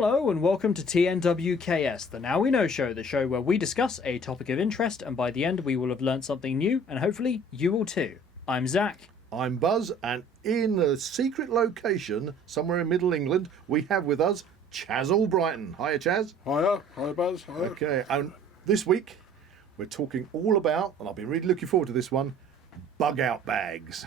Hello and welcome to TNWKS, the Now We Know show, the show where we discuss a topic of interest and by the end we will have learnt something new and hopefully you will too. I'm Zak. I'm Buzz, and in a secret location somewhere in Middle England we have with us Chaz Albrighton. Hiya Chaz. Hiya, hi Buzz. Hiya. Okay, and this week we're talking all about, and I've been really looking forward to this one, bug out bags.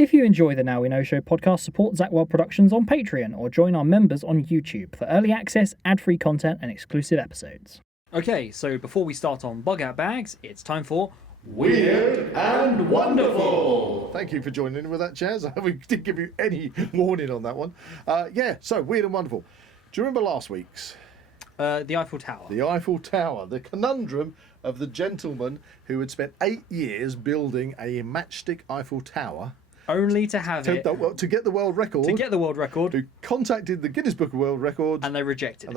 If you enjoy the Now We Know show podcast, support Zak Wylde Productions on Patreon or join our members on YouTube for early access, ad-free content and exclusive episodes. Okay, so before we start on bug out bags, it's time for Weird and Wonderful. Thank you for joining in with that, Chaz. We didn't give you any warning on that one. So Weird and Wonderful. Do you remember last week's? the Eiffel Tower. The Eiffel Tower, the conundrum of the gentleman who had spent 8 years building a matchstick Eiffel Tower. Only to have to get the world record. To get the world record. Who contacted the Guinness Book of World Records. And they rejected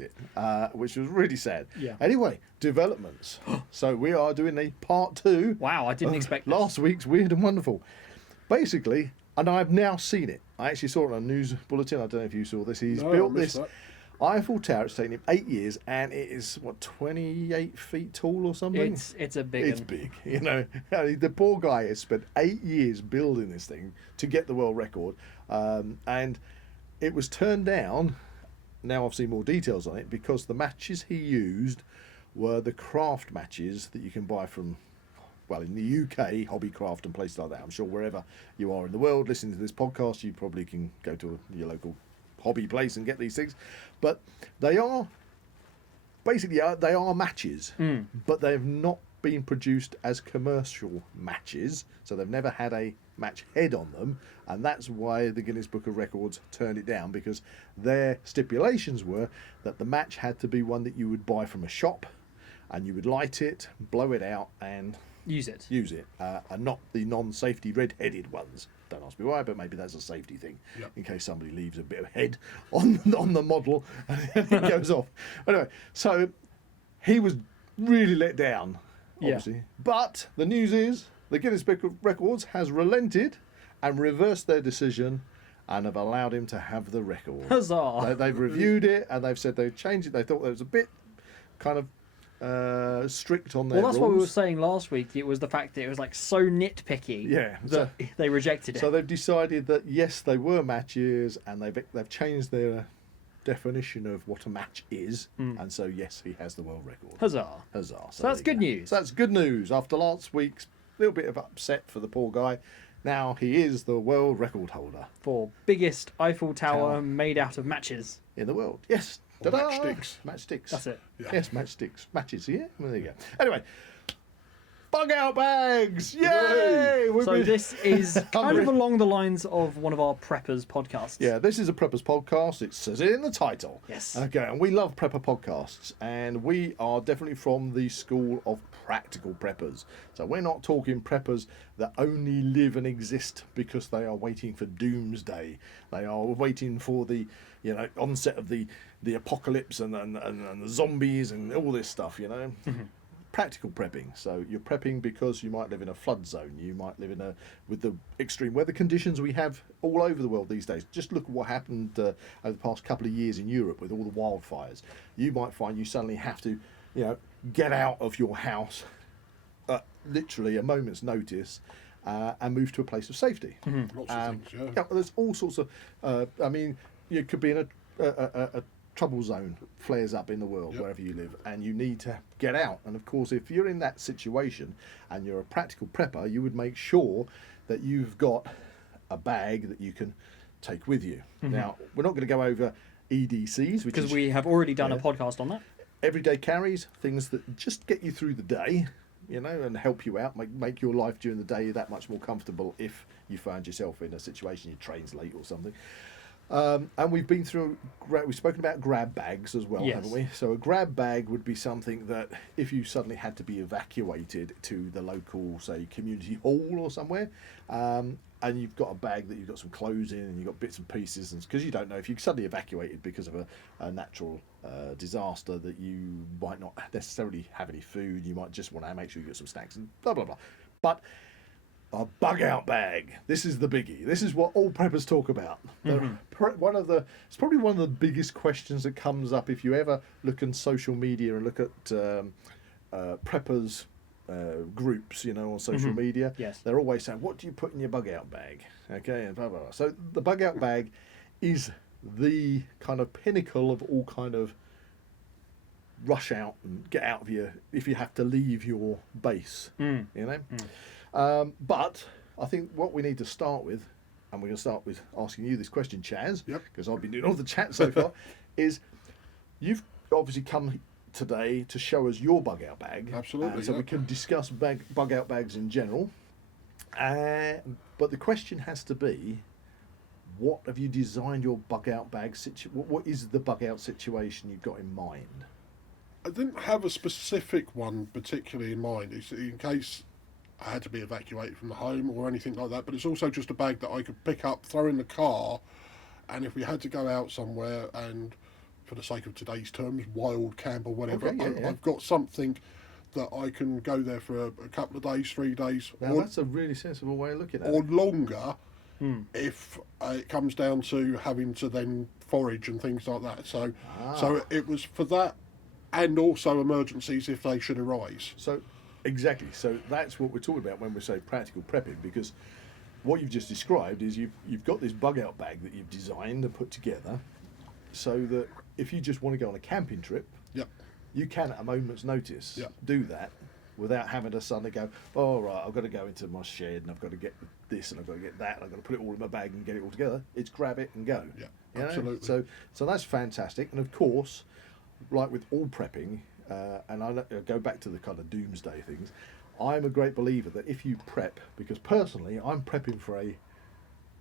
it. Which was really sad. Yeah. Anyway, developments. So we are doing a part 2. Wow, I didn't expect this. Last week's Weird and Wonderful. Basically, and I've now seen it. I actually saw it on a news bulletin. I don't know if you saw this. He's built this Eiffel Tower. It's taken him 8 years, and it is 28 feet tall or something. It's a big. It's big, you know. The poor guy has spent 8 years building this thing to get the world record, and it was turned down. Now I've seen more details on it because the matches he used were the craft matches that you can buy from, well, in the UK, Hobbycraft and places like that. I'm sure wherever you are in the world listening to this podcast, you probably can go to your local hobby place and get these things, but they are basically they are matches, but they've not been produced as commercial matches, so they've never had a match head on them, and that's why the Guinness Book of Records turned it down, because their stipulations were that the match had to be one that you would buy from a shop and you would light it, blow it out and use it, and not the non-safety red-headed ones. Don't ask me why, but maybe that's a safety thing, in case somebody leaves a bit of head on the model and it goes off. Anyway, so he was really let down, obviously. Yeah. But the news is the Guinness Book of Records has relented and reversed their decision and have allowed him to have the record. Huzzah! They've reviewed it and they've said they've changed it. They thought it was a bit kind of strict on their rules. Well, that's what we were saying last week. It was the fact that it was like so nitpicky. Yeah, that they rejected it. So they've decided that yes, they were matches, and they've changed their definition of what a match is, and so yes, he has the world record. Huzzah! Huzzah! So that's good news. So that's good news. After last week's little bit of upset for the poor guy, now he is the world record holder for biggest Eiffel Tower made out of matches in the world. Yes. Matchsticks. Matchsticks. That's it. Yeah. Yes, matchsticks. Matches, yeah? Well, there you go. Anyway, bug out bags! Yay! So this is kind of along the lines of one of our preppers podcasts. Yeah, this is a preppers podcast. It says it in the title. Yes. Okay, and we love prepper podcasts, and we are definitely from the school of practical preppers. So we're not talking preppers that only live and exist because they are waiting for doomsday. They are waiting for the onset of the apocalypse and the zombies and all this stuff, Practical prepping. So you're prepping because you might live in a flood zone. You might live with the extreme weather conditions we have all over the world these days. Just look at what happened over the past couple of years in Europe with all the wildfires. You might find you suddenly have to, get out of your house at literally a moment's notice and move to a place of safety. Lots of things, yeah. There's all sorts of, you could be in a trouble zone, flares up in the world, wherever you live, and you need to get out. And of course, if you're in that situation and you're a practical prepper, you would make sure that you've got a bag that you can take with you. Now, we're not going to go over EDCs, because we have already done a podcast on that. Everyday carries, things that just get you through the day, and help you out, make your life during the day that much more comfortable if you find yourself in a situation your train's late or something. And we've been through, we've spoken about grab bags as well, Yes. haven't we? So a grab bag would be something that if you suddenly had to be evacuated to the local, say, community hall or somewhere, and you've got a bag that you've got some clothes in and you've got bits and pieces, and because you don't know if you're suddenly evacuated because of a natural disaster, that you might not necessarily have any food, you might just want to make sure you get some snacks and blah, blah, blah. But a bug out bag. This is the biggie. This is what all preppers talk about. It's probably one of the biggest questions that comes up if you ever look on social media and look at preppers groups, on social media. Yes. They're always saying, "What do you put in your bug out bag?" Okay, and blah blah blah. So the bug out bag is the kind of pinnacle of all kind of rush out and get out of your if you have to leave your base. But I think what we need to start with, and we're going to start with asking you this question, Chaz, because I've been doing all the chat so far, is you've obviously come today to show us your bug out bag. Absolutely. So we can discuss bug out bags in general. But the question has to be, what have you designed your bug out bag what is the bug out situation you've got in mind? I didn't have a specific one particularly in mind. It's in case I had to be evacuated from the home or anything like that, but it's also just a bag that I could pick up, throw in the car, and if we had to go out somewhere, and for the sake of today's terms, wild camp or whatever, I've got something that I can go there for a couple of days, 3 days. Now, that's a really sensible way of looking at it. Or longer, if it comes down to having to then forage and things like that. So it was for that, and also emergencies if they should arise. So, exactly. So that's what we're talking about when we say practical prepping, because what you've just described is you've got this bug out bag that you've designed and put together, so that if you just want to go on a camping trip, you can at a moment's notice do that without having to suddenly go, oh right, I've got to go into my shed and I've got to get this and I've got to get that and I've got to put it all in my bag and get it all together. It's grab it and go. Yeah, You know? absolutely. So that's fantastic. And of course, like with all prepping, and I go back to the kind of doomsday things, I'm a great believer that if you prep, because personally I'm prepping for a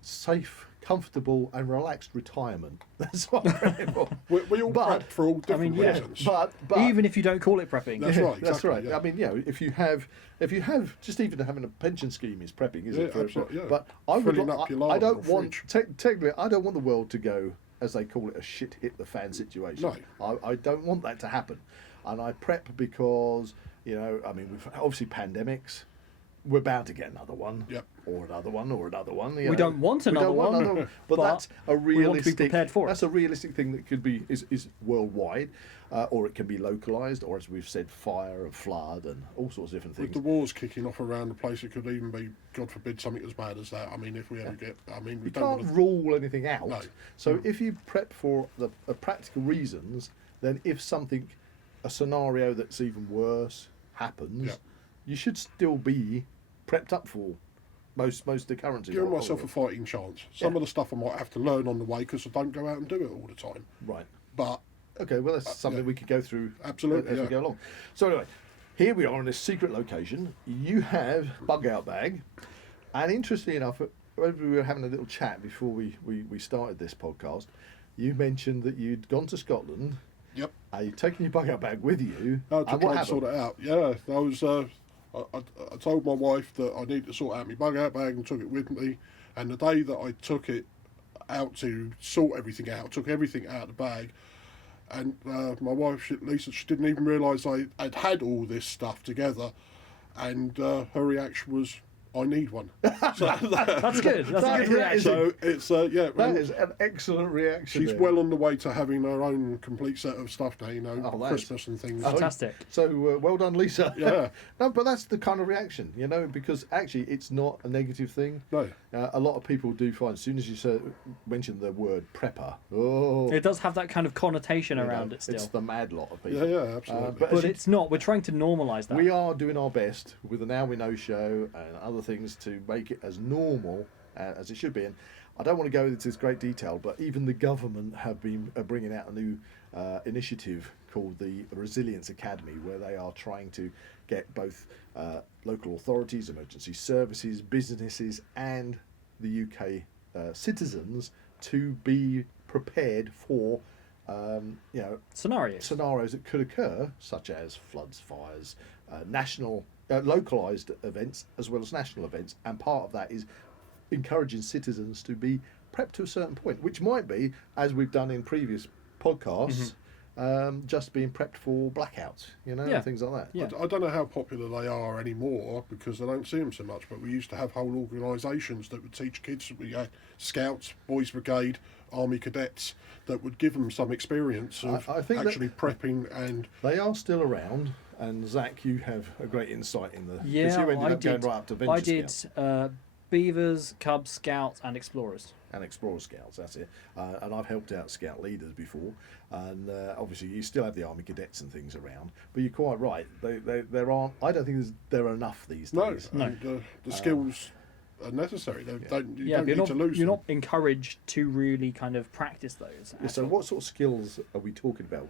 safe, comfortable and relaxed retirement. That's what I'm prepping for. We all prep for all different reasons. But even if you don't call it prepping. That's right. Exactly, that's right. yeah. I mean, if you have just even having a pension scheme is prepping, isn't it? Absolutely, yeah. But I would. Filling up your larder I don't or want. Technically, I don't want the world to go, as they call it, a shit hit the fan situation. No. I don't want that to happen, and I prep because I mean, we've obviously pandemics. We're bound to get another one, or another one, or another one. We don't want another one, but that's a realistic. We want to be prepared for it. That's a realistic thing that could be is worldwide, or it can be localised, or as we've said, fire and flood and all sorts of different things. With the wars kicking off around the place, it could even be, God forbid, something as bad as that. I mean, if we ever get, we You don't can't rule anything out. No. So if you prep for the practical reasons, then if a scenario that's even worse happens, you should still be prepped up for most occurrences. Giving myself a fighting chance. Some of the stuff I might have to learn on the way because I don't go out and do it all the time. Right. But okay, well that's something we could go through absolutely as we go along. So anyway, here we are in this secret location. You have bug out bag, and interestingly enough, when we were having a little chat before we started this podcast, you mentioned that you'd gone to Scotland. Yep. You'd taken your bug out bag with you. To try and sort it out. Yeah, I was. I told my wife that I need to sort out my bug out bag and took it with me. And the day that I took it out to sort everything out, took everything out of the bag, and my wife, Lisa, she didn't even realise I'd had all this stuff together, and her reaction was, I need one. So, that's good. That's a good reaction. So it's that is an excellent reaction. She's well on the way to having her own complete set of stuff now. Christmas and things. Fantastic. So well done, Lisa. Yeah. No, but that's the kind of reaction, because actually it's not a negative thing. No. A lot of people do find, as soon as you mention the word prepper, it does have that kind of connotation around it still. It's the mad lot of people. Yeah, absolutely. But it's not. We're trying to normalise that. We are doing our best with the Now We Know show and other things to make it as normal as it should be. And I don't want to go into this great detail, but even the government have been bringing out a new initiative called the Resilience Academy, where they are trying to get both local authorities, emergency services, businesses and the UK citizens to be prepared for Scenarios. scenarios that could occur, such as floods, fires, localized events as well as national events, and part of that is encouraging citizens to be prepped to a certain point, which might be, as we've done in previous podcasts, just being prepped for blackouts, and things like that. Yeah. I don't know how popular they are anymore because I don't see them so much, but we used to have whole organisations that would teach kids. We had Scouts, Boys Brigade, Army Cadets that would give them some experience of I think actually prepping, and they are still around. And Zak, you have a great insight in the. Yeah, you ended I up did. going right up to Venture I did Scouts Beavers, Cubs, Scouts, and Explorers. and Explorer Scouts. That's it. And I've helped out Scout leaders before. And obviously, you still have the Army Cadets and things around. But you're quite right. There aren't. I don't think there are enough these days. no, and, the skills are necessary. You don't need to lose You're them. not encouraged to really kind of practice those. Yeah, so what sort of skills are we talking about?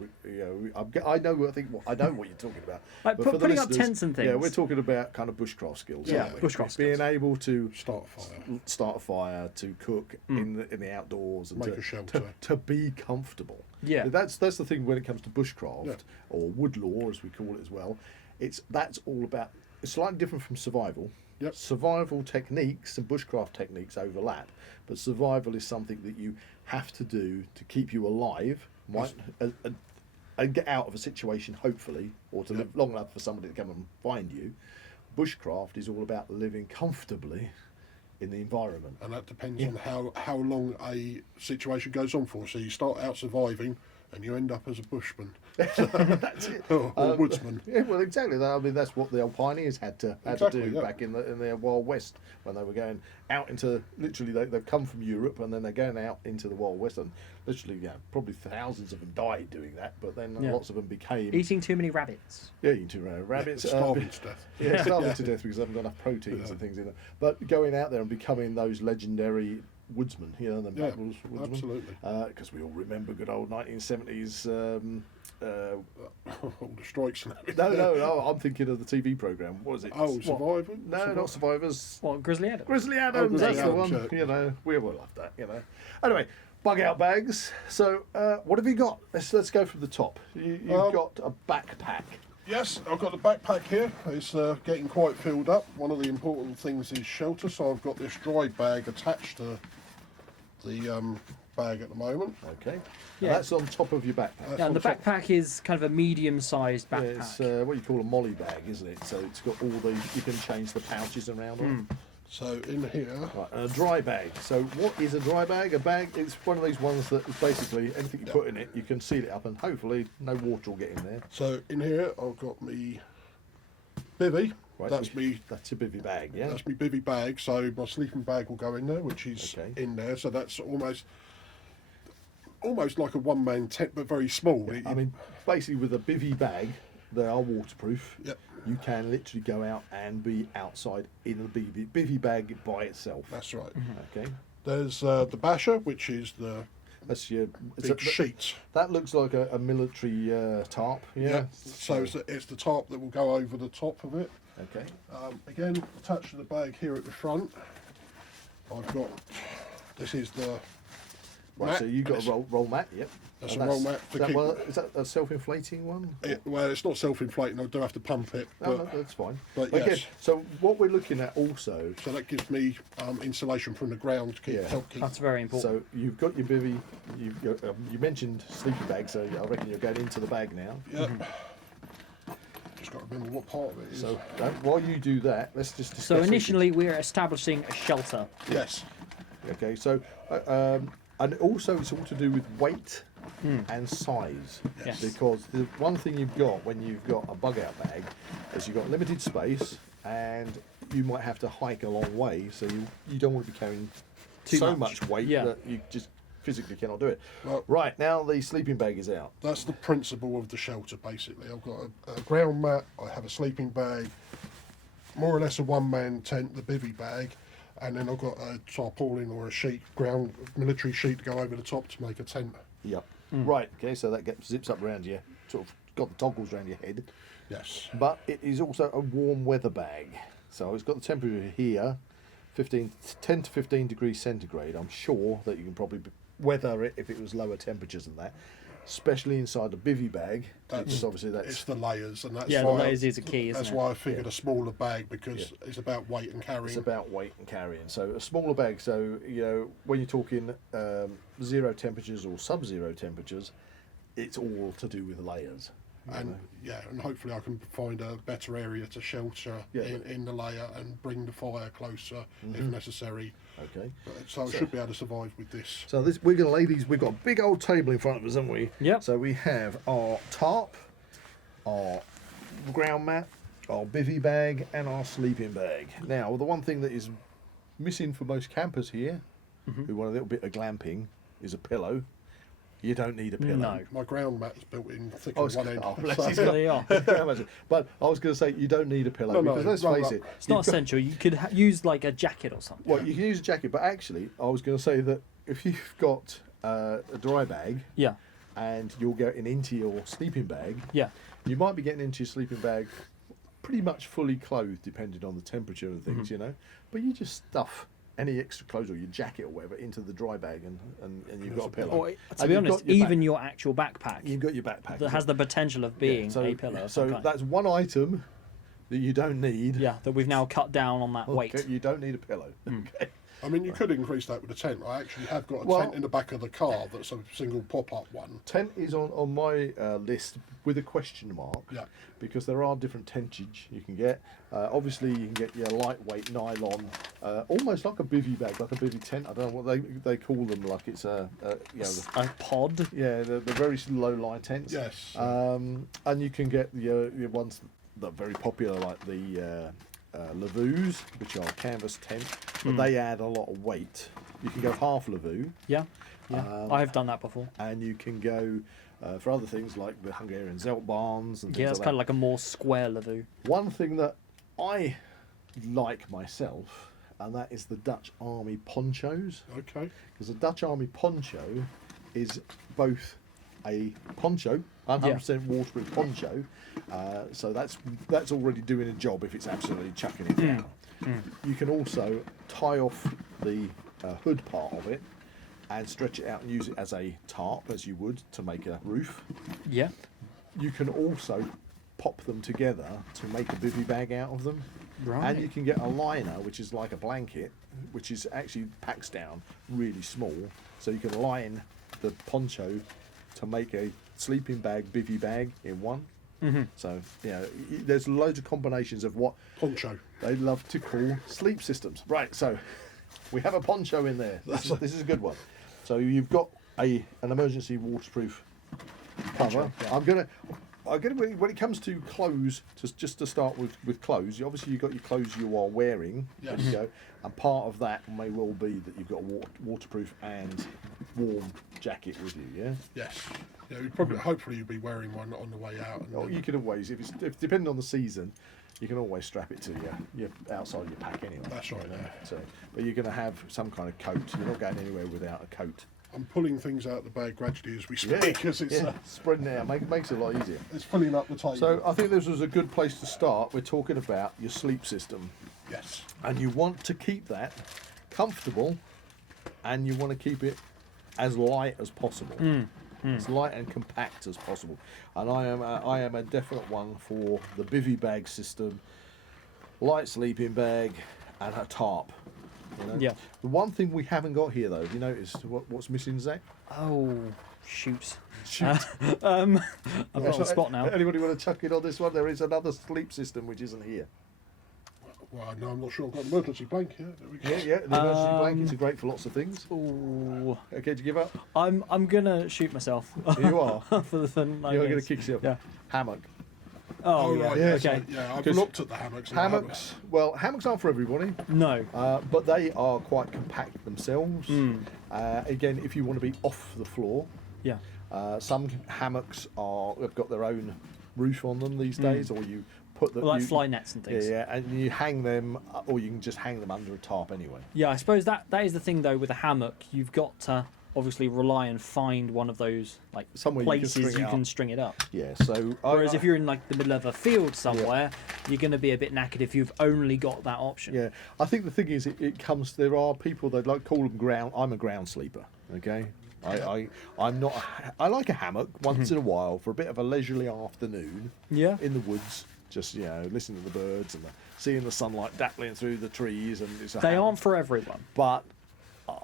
I know what you're talking about. Like But for the putting up listeners, tents and things. Yeah, we're talking about kind of bushcraft skills. Yeah, aren't we? bushcraft Being skills. able to Start a fire, start a fire, to cook in the outdoors, and Make a shelter. to be comfortable. Yeah. That's the thing when it comes to bushcraft Yeah. or wood law, as we call it as well. That's all about. It's slightly different from survival. Yep. Survival techniques and bushcraft techniques overlap, but survival is something that you have to do to keep you alive, and get out of a situation, hopefully, or to live long enough for somebody to come and find you. Bushcraft is all about living comfortably in the environment. and that depends on how long a situation goes on for. So you start out surviving, and you end up as a bushman. That's it. or woodsman. Yeah, well, exactly. I mean, that's what the old pioneers had to Exactly, do yeah. back in the Wild West when they were going out into literally they've come from Europe and then they're going out into the Wild West, and literally probably thousands of them died doing that, but then lots of them became Eating too many rabbits. eating too many rabbits, Starving to death. yeah, starving to death because they haven't got enough proteins and things in it. But going out there and becoming those legendary woodsmen, the backwoods woodsmen, absolutely. because we all remember good old 1970s. All the strikes and everything. No, I'm thinking of the TV program. What was it? Survivor? No, not Survivors. What, Grizzly Adams? Grizzly Adams, Grizzly that's the Adams, one. yeah. We all love that. Anyway, bug out bags. So, what have you got? Let's go from the top. You've got a backpack. Yes, I've got the backpack here. It's getting quite filled up. One of the important things is shelter, so I've got this dry bag attached to the bag at the moment. Okay. Yeah. That's on top of your backpack. That's Yeah, and on the top. backpack is kind of a medium-sized Yeah, backpack. it's what you call a molly bag, isn't it? So it's got all you can change the pouches around on. So in here, Right, and a dry bag. So what is a dry bag? A bag, it's one of these ones that is basically anything you put in it, you can seal it up and hopefully no water will get in there. so in here I've got me bivvy. Right, That's so me. That's your bivvy bag, yeah? That's my bivvy bag. So my sleeping bag will go in there, which is Okay. in there. So that's almost like a one-man tent, but very small. I mean, basically with a bivvy bag, they are waterproof. Yep. You can literally go out and be outside in a bivvy bag by itself. That's right. Okay. There's the basher, which is the That's your big sheet. That looks like a military tarp. Yeah. So it's the tarp that will go over the top of it. Okay. Again, attached to the bag here at the front, I've got. This is the. Right. mat. So you got a roll mat. Yep. That's And a roll mat to keep- is that a self-inflating one? Well, it's not self-inflating. I do have to pump it. No, But, that's fine. but Okay, yes. so what we're looking at also, So that gives me insulation from the ground to Yeah. help keep. That's very important. so you've got your bivvy, you mentioned sleeping bag, so I reckon you're going into the bag now. Yeah. Just got to remember what part of it is. So while you do that, let's just discuss. So it. initially we're establishing a shelter. yes. Okay, so and also it's all to do with weight and size. Yes. Because the one thing you've got when you've got a bug out bag is you've got limited space and you might have to hike a long way, so you don't want to be carrying Too so much. much weight Yeah. that you just physically cannot do it. Well- Right, now the sleeping bag is out. That's the principle of the shelter, basically. I've got a ground mat, I have a sleeping bag, more or less a one-man tent, the bivvy bag, and then I've got a tarpaulin or a sheet, ground military sheet to go over the top to make a tent. Yep. Right, okay, so that zips up around you, sort of got the toggles around your head. Yes. But it is also a warm weather bag. So it's got the temperature here, 10 to 15 degrees centigrade. I'm sure that you can probably weather if it was lower temperatures than that, especially inside the bivvy bag. Because obviously It's the layers, and that's Yeah, the why layers is a key, isn't That's it? why I figured a smaller bag, because it's about weight and carrying. It's about weight and carrying. So a smaller bag. So when you're talking 0 temperatures or sub-zero temperatures, it's all to do with layers. And and hopefully I can find a better area to shelter in the layer and bring the fire closer if necessary. Okay. So I should be able to survive with this. So we're going to lay these. We've got a big old table in front of us, haven't we? Yep. So we have our tarp, our ground mat, our bivvy bag, and our sleeping bag. Now, the one thing that is missing for most campers here, who want a little bit of glamping, is a pillow. You don't need a pillow. No. My ground mat's built in thick Oh, at one end. bless so- his There they are. But I was going to say you don't need a pillow No, because let's no, face no. it. It's not you've got- essential. You could use like a jacket or something. Well, you can use a jacket, but actually, I was going to say that if you've got a dry bag Yeah. and you're getting into your sleeping bag, Yeah. you might be getting into your sleeping bag pretty much fully clothed, depending on the temperature and things, But you just stuff any extra clothes or your jacket or whatever into the dry bag, and you've got a pillow. Or, And to be you've honest, got your even your actual backpack you've got your backpack that has the potential of being a pillow. of some So kind. that's one item that you don't need. Yeah, that we've now cut down on that Okay, weight. you don't need a pillow. Okay. I mean, you could increase that with a tent. I actually have got a Well- tent in the back of the car that's a single pop-up one. Tent is on my list with a question mark. Yeah. Because there are different tentage you can get. Obviously, you can get your lightweight nylon, almost like a bivvy bag, like a bivvy tent. I don't know what they call them. Like it's a A pod. the very low lie tents. Yes. And you can get your ones that are very popular, like the Lavus, which are canvas tent, but they add a lot of weight. You can go half Lavu, Yeah. Yeah. I've done that before. and you can go for other things like the Hungarian Zeltbarns and things Yeah, it's like kind of like a more square Lavu. One thing that I like myself, and that is the Dutch Army ponchos, Okay. because the Dutch Army poncho is both a poncho, 100% waterproof poncho, so that's already doing a job if it's absolutely chucking it down. You can also tie off the hood part of it and stretch it out and use it as a tarp, as you would to make a roof. Yeah. You can also pop them together to make a bivvy bag out of them. Right. And you can get a liner, which is like a blanket, which is actually packs down really small. So you can line the poncho to make a sleeping bag, bivvy bag in one. So, there's loads of combinations of what Poncho. they love to call sleep systems. Right, so we have a poncho in there. This is a good one. So you've got an emergency waterproof cover. Yeah. I'm gonna when it comes to clothes, just to start with clothes. Obviously you've got your clothes you are wearing. Yes. There you go. And part of that may well be that you've got a waterproof and warm jacket with you. Yeah. Yes. Yeah, you'd probably, hopefully you'll be wearing one on the way out. And Or you can always, if depending on the season, you can always strap it to your outside your pack anyway. That's right, yeah. So, but you're going to have some kind of coat. You're not going anywhere without a coat. I'm pulling things out of the bag gradually as we speak, because it's spreading it out makes it a lot easier. it's filling up the table. So I think this was a good place to start. We're talking about your sleep system, yes. and you want to keep that comfortable, and you want to keep it as light as possible. As light and compact as possible. And I am a definite one for the bivvy bag system, light sleeping bag, and a tarp. Yeah. The one thing we haven't got here, though, have you noticed what's missing, Zach? Oh, shoot. Shoot. I've got on the spot now. Anybody want to chuck in on this one? There is another sleep system which isn't here. Well, no, I'm not sure. I've got an emergency blanket. There we go. Yeah, the emergency blankets are great for lots of things. Ooh. Okay, to give up? I'm gonna shoot myself. You are. for the fun. You're going to kick yourself. Yeah. Hammock. Oh, yeah. right, yeah, yes, Okay. yeah, I've Because looked at the hammocks. and I Hammocks. Well, hammocks aren't for everybody, No. but they are quite compact themselves. Again, if you want to be off the floor, Yeah. some hammocks have got their own roof on them these days, or you put them. Well, like fly nets and things. Yeah, and you hang them, or you can just hang them under a tarp anyway. Yeah, I suppose that is the thing though with a hammock. You've got to obviously rely and find one of those like Somewhere you can places string it you up. can string it up. Yeah, so Whereas if you're in like the middle of a field somewhere, you're going to be a bit knackered if you've only got that option. yeah, I think the thing is, it comes. There are people that like call them ground. I'm a ground sleeper. Okay, I'm not. I like a hammock once in a while for a bit of a leisurely afternoon. Yeah. In the woods, just listening to the birds and seeing the sunlight dappling through the trees, and They aren't for everyone. But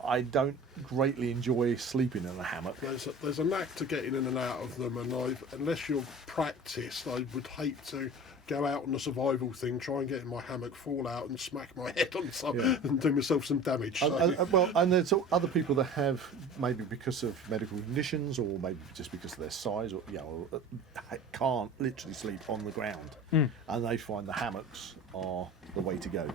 I don't greatly enjoy sleeping in a hammock. There's a knack to getting in and out of them, and unless you're practiced, I would hate to go out on a survival thing, try and get in my hammock, fall out and smack my head on something and do myself some damage. So. And there's other people that have, maybe because of medical conditions or maybe just because of their size, or can't literally sleep on the ground, and they find the hammocks are the way to go.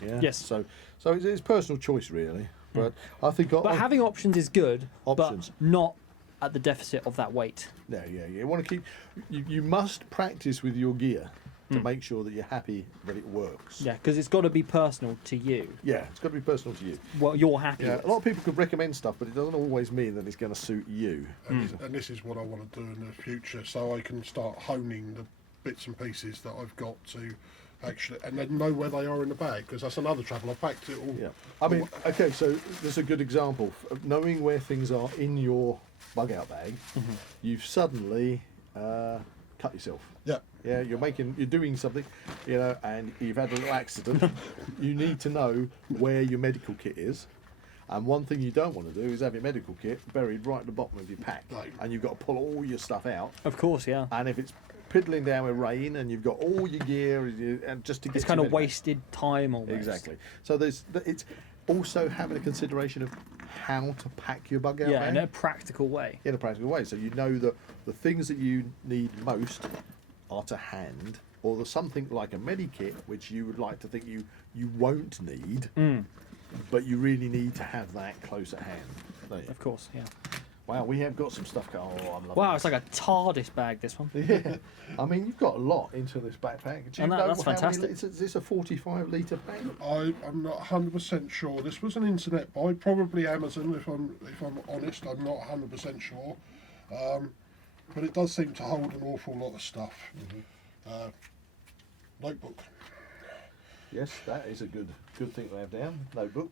Yeah. Yes. So it's personal choice really, but I think. But having options is good, options. But not at the deficit of that weight. Yeah. You want to keep. You must practice with your gear to make sure that you're happy that it works. Yeah, because it's got to be personal to you. Yeah, it's got to be personal to you. Well, you're happy with. A lot of people could recommend stuff, but it doesn't always mean that it's going to suit you. And this is what I want to do in the future, so I can start honing the bits and pieces that I've got to actually, and then know where they are in the bag, because that's another trouble. I've packed it all. Yeah. I mean, okay, so there's a good example of knowing where things are in your bug out bag. You've suddenly cut yourself. Yeah. Yeah, you're doing something, and you've had a little accident. You need to know where your medical kit is. And one thing you don't want to do is have your medical kit buried right at the bottom of your pack. Right. And you've got to pull all your stuff out. Of course, yeah. And if it's piddling down with rain and you've got all your gear, and just to get It's kind of wasted time almost. Exactly. So it's also having a consideration of how to pack your bug out bag. in a practical way. In a practical way. So you know that the things that you need most are to hand, or there's something like a medikit which you would like to think you won't need, but you really need to have that close at hand. Of course, yeah. Wow, we have got some stuff. I'm loving Wow, this. it's like a TARDIS bag, this one. Yeah, I mean, you've got a lot into this backpack. Do you know that's how many fantastic. Is this a 45-litre bag? I'm not 100% sure. This was an internet buy, probably Amazon. If I'm honest, I'm not 100% sure. But it does seem to hold an awful lot of stuff. Notebook. Yes, that is a good thing to have down. Notebook.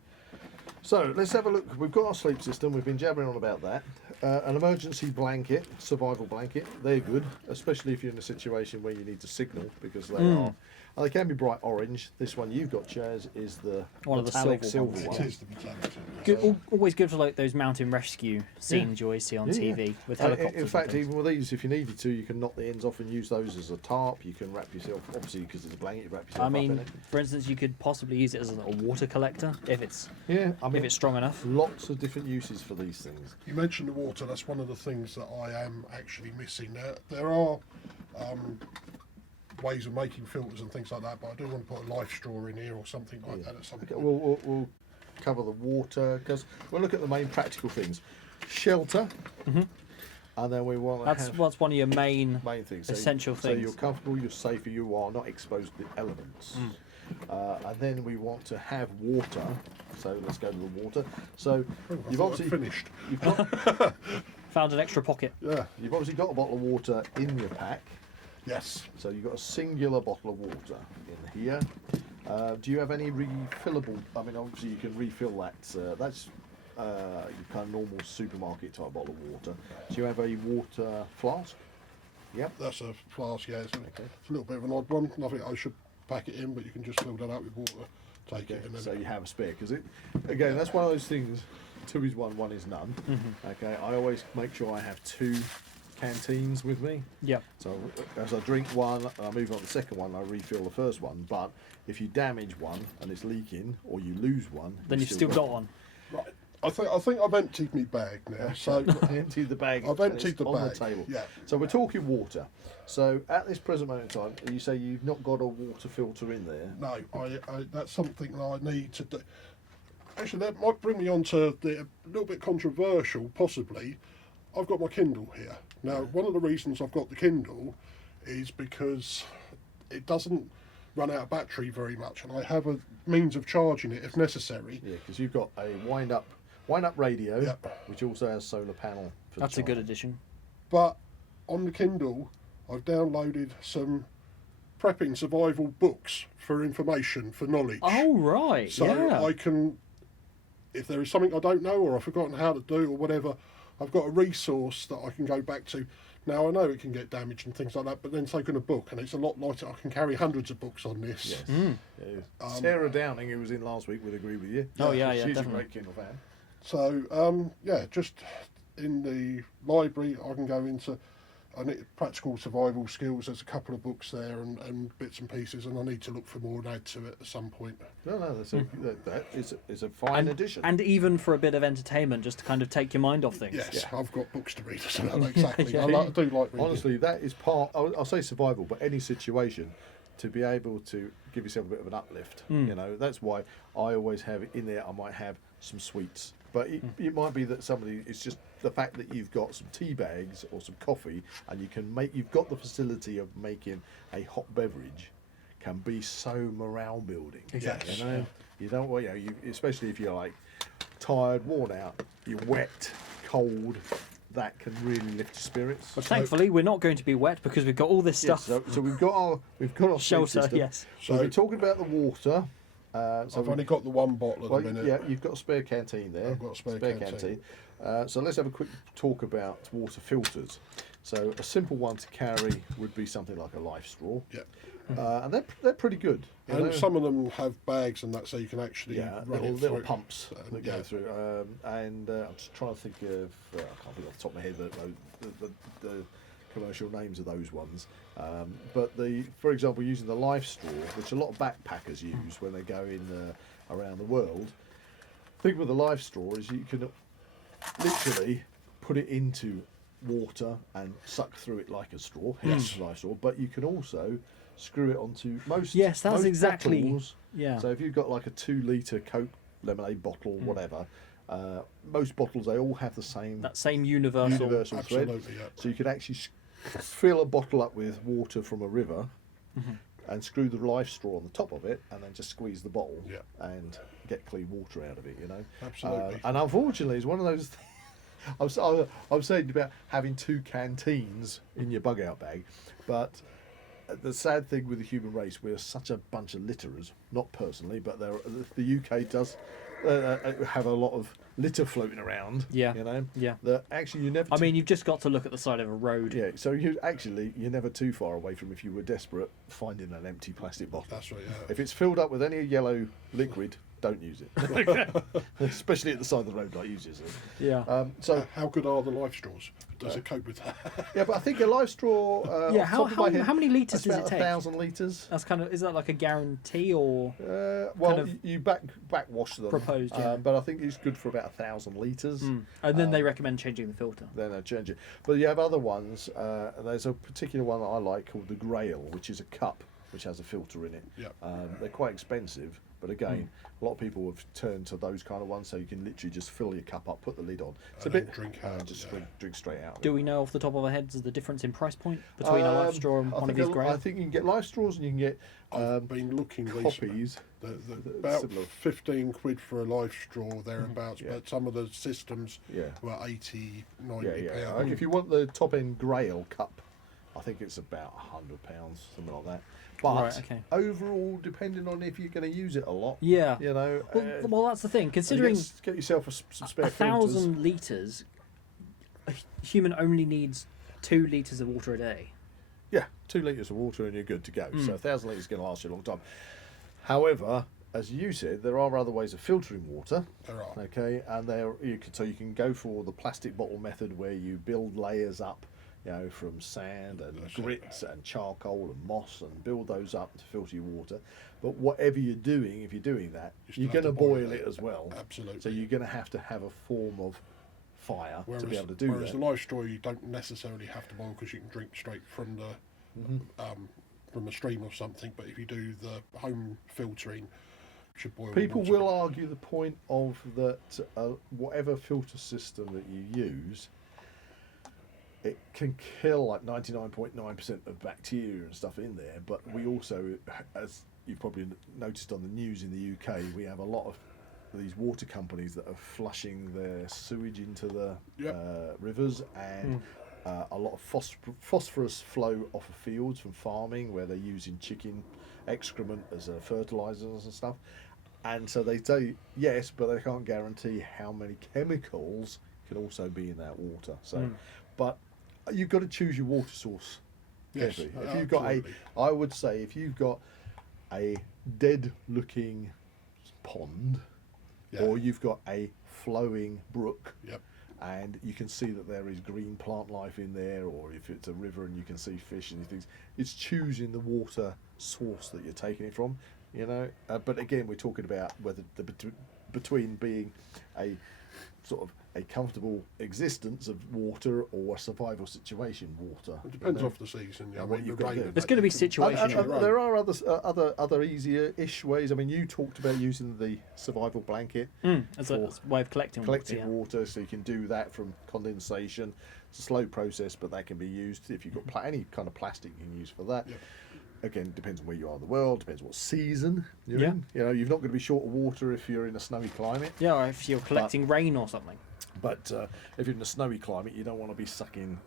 So let's have a look. We've got our sleep system. We've been jabbering on about that. An emergency blanket, survival blanket. They're good, especially if you're in a situation where you need to signal, because they are. And they can be bright orange. This one you've got, Chaz, is the One of the metallic silver silver ones. one. It is the metallic. Good, always good for like those mountain rescue scenes you always see on TV with helicopters. In fact, and things. even with these, if you needed to, you can knock the ends off and use those as a tarp. You can wrap yourself, obviously, because it's a blanket, you wrap yourself I up in mean, it. for instance, you could possibly use it as a water collector if it's if it's strong enough. Lots of different uses for these things. You mentioned the water. That's one of the things that I am actually missing. There are ways of making filters and things like that, but I do want to put a life straw in here or something like that at some Okay, point. we'll cover the water, because we'll look at the main practical things. Shelter, and then we want to That's have what's one of your main things. essential So things. you're comfortable, you're safe, you are not exposed to the elements. And then we want to have water. So let's go to the water. So you've obviously finished. You've got, Found an extra pocket. Yeah. you've obviously got a bottle of water in your pack. Yes. So you've got a singular bottle of water in here. Do you have any refillable? I mean, obviously you can refill that. That's your kind of normal supermarket type bottle of water. Do you have a water flask? Yep. That's a flask, yeah. It's a little bit of an odd one. Nothing I should pack it in, but you can just fill that up with water, take it, and then So you have a spare, because again, that's one of those things. 2 is 1, 1 is none. Okay, I always make sure I have 2 canteens with me. Yeah. So as I drink one and I move on to the second one, I refill the first one. But if you damage one and it's leaking, or you lose one, Then you've still got one. right. I think I've emptied my bag now. So emptied the bag. I've and emptied it's the on bag. the table. Yeah. So we're talking water. So at this present moment in time, you say you've not got a water filter in there. no, I that's something that I need to do. Actually, that might bring me on to a little bit controversial, possibly. I've got my Kindle here. Now, one of the reasons I've got the Kindle is because it doesn't run out of battery very much, and I have a means of charging it if necessary. Yeah, because you've got a wind-up radio, Yep. which also has solar panel. For That's a good charge. addition. But on the Kindle, I've downloaded some prepping survival books for information, for knowledge. Oh right, So yeah. I can, if there is something I don't know or I've forgotten how to do or whatever, I've got a resource that I can go back to. Now I know it can get damaged and things like that, but then taking a book, and it's a lot lighter. I can carry hundreds of books on this. Yes. Yeah. Sarah Downing, who was in last week, would agree with you. Oh, yeah, She's definitely. a great Kindle fan. So, just in the library, I can go into practical survival skills. There's a couple of books there and bits and pieces, and I need to look for more and add to it at some point. No, that is a fine addition. And even for a bit of entertainment, just to kind of take your mind off things. Yes, I've got books to read as well, exactly. Yeah. I do like reading. Honestly, that is part, I'll say survival, but any situation, to be able to give yourself a bit of an uplift. You know, that's why I always have in there, I might have some sweets. But it might be that it's just the fact that you've got some tea bags or some coffee, and you've got the facility of making a hot beverage, can be so morale building. Exactly. You know, you don't want, especially if you're like tired, worn out, you're wet, cold, that can really lift your spirits. But thankfully, we're not going to be wet because we've got all this stuff. So we've got our Shelter, system. yes. So we're talking about the water. I've only got the one bottle at the minute. Yeah, you've got a spare canteen there. I've got a spare canteen. So let's have a quick talk about water filters. So a simple one to carry would be something like a life straw. Yeah. And they're pretty good. you know. And some of them have bags and that, so you can actually run little it through. pumps that go through. I'm just trying to think of, I can't think off the top of my head the commercial names of those ones. But for example, using the life straw, which a lot of backpackers use when they go in around the world. The thing with the life straw is you can literally put it into water and suck through it like a straw. Yes, life straw. But you can also screw it onto most. Yes, that's most exactly. bottles. Yeah. So if you've got like a 2 litre Coke lemonade bottle, whatever, most bottles they all have the same That same universal. thread. Absolutely, yeah. So you could actually fill a bottle up with water from a river. And screw the life straw on the top of it, and then just squeeze the bottle and get clean water out of it. You know, Absolutely. And unfortunately, it's one of those. I was saying about having 2 canteens in your bug out bag, but the sad thing with the human race, we're such a bunch of litterers. Not personally, but the UK does have a lot of litter floating around. Yeah. You know. Yeah. That actually you never. I mean, you've just got to look at the side of a road. Yeah, so you're never too far away from, if you were desperate, finding an empty plastic bottle. That's right, yeah. If it's filled up with any yellow liquid, don't use it. Especially at the side of the road, like uses it. Yeah. So How good are the life straws? Does it cope with that? yeah, but I think a life straw. Yeah, off the top of my head, how many litres that's does it about take? 1,000 litres. That's kind of, is that like a guarantee or? Well, kind of you backwash them. proposed, yeah. But I think it's good for about 1,000 litres. And then they recommend changing the filter. Then I change it. But you have other ones. There's a particular one that I like called the Grail, which is a cup which has a filter in it. Yeah. They're quite expensive, but again, a lot of people have turned to those kind of ones, so you can literally just fill your cup up, put the lid on. It's And a then bit drink out, just yeah. drink straight out. of Do it. we know off the top of our heads the difference in price point between a life straw and I one of think these grey? I think you can get life straws and you can get I've been looking copies. about similar. 15 quid for a life straw thereabouts, Yeah. but some of the systems Yeah. were 80, 90 Yeah. pounds. If you want the top end Grail cup, I think it's about £100, something like that. But Right, okay. overall, depending on if you're going to use it a lot, Yeah. you know, Well, that's the thing. Considering get yourself some spare 1,000 litres, a human only needs 2 litres of water a day. Yeah, 2 litres of water and you're good to go. So 1,000 litres is going to last you a long time. However, as you said, there are other ways of filtering water. There are. Okay, and you can go for the plastic bottle method where you build layers up, you know, from sand and grits and charcoal and moss, and build those up to filter your water. But whatever you're doing, if you're doing that, still you're have going to to boil boil it it. as well. Absolutely. So you're going to have a form of fire to be able to do whereas that. the life straw you don't necessarily have to boil because you can drink straight from the stream or something. But if you do the home filtering, you should boil. People water. will argue the point of that whatever filter system that you use, it can kill like 99.9% of bacteria and stuff in there. But we also, as you've probably noticed on the news in the UK, we have a lot of these water companies that are flushing their sewage into the rivers, and a lot of phosphorus flow off of fields from farming where they're using chicken excrement as fertilizers and stuff. And so they say yes, but they can't guarantee how many chemicals can also be in that water. So, but you've got to choose your water source Yes, carefully. If you've got absolutely. I would say if you've got a dead-looking pond, Yeah. or you've got a flowing brook, Yep. and you can see that there is green plant life in there, or if it's a river and you can see fish and things, it's choosing the water source that you're taking it from, you know. But again, we're talking about whether between being a sort of a comfortable existence of water or a survival situation water. It depends you know? off the season. Yeah, And I what mean, you've the got to rain do. and There's that, going to be you can- situations. And there are other easier-ish ways. I mean, you talked about using the survival blanket As a way of collecting collecting water. water, so you can do that from condensation. It's a slow process, but that can be used if you've got any kind of plastic you can use for that. Yep. Again, depends on where you are in the world, depends what season you're Yeah. in. You know, you're not going to be short of water if you're in a snowy climate. Yeah, or if you're collecting rain or something. But if you're in a snowy climate, you don't want to be sucking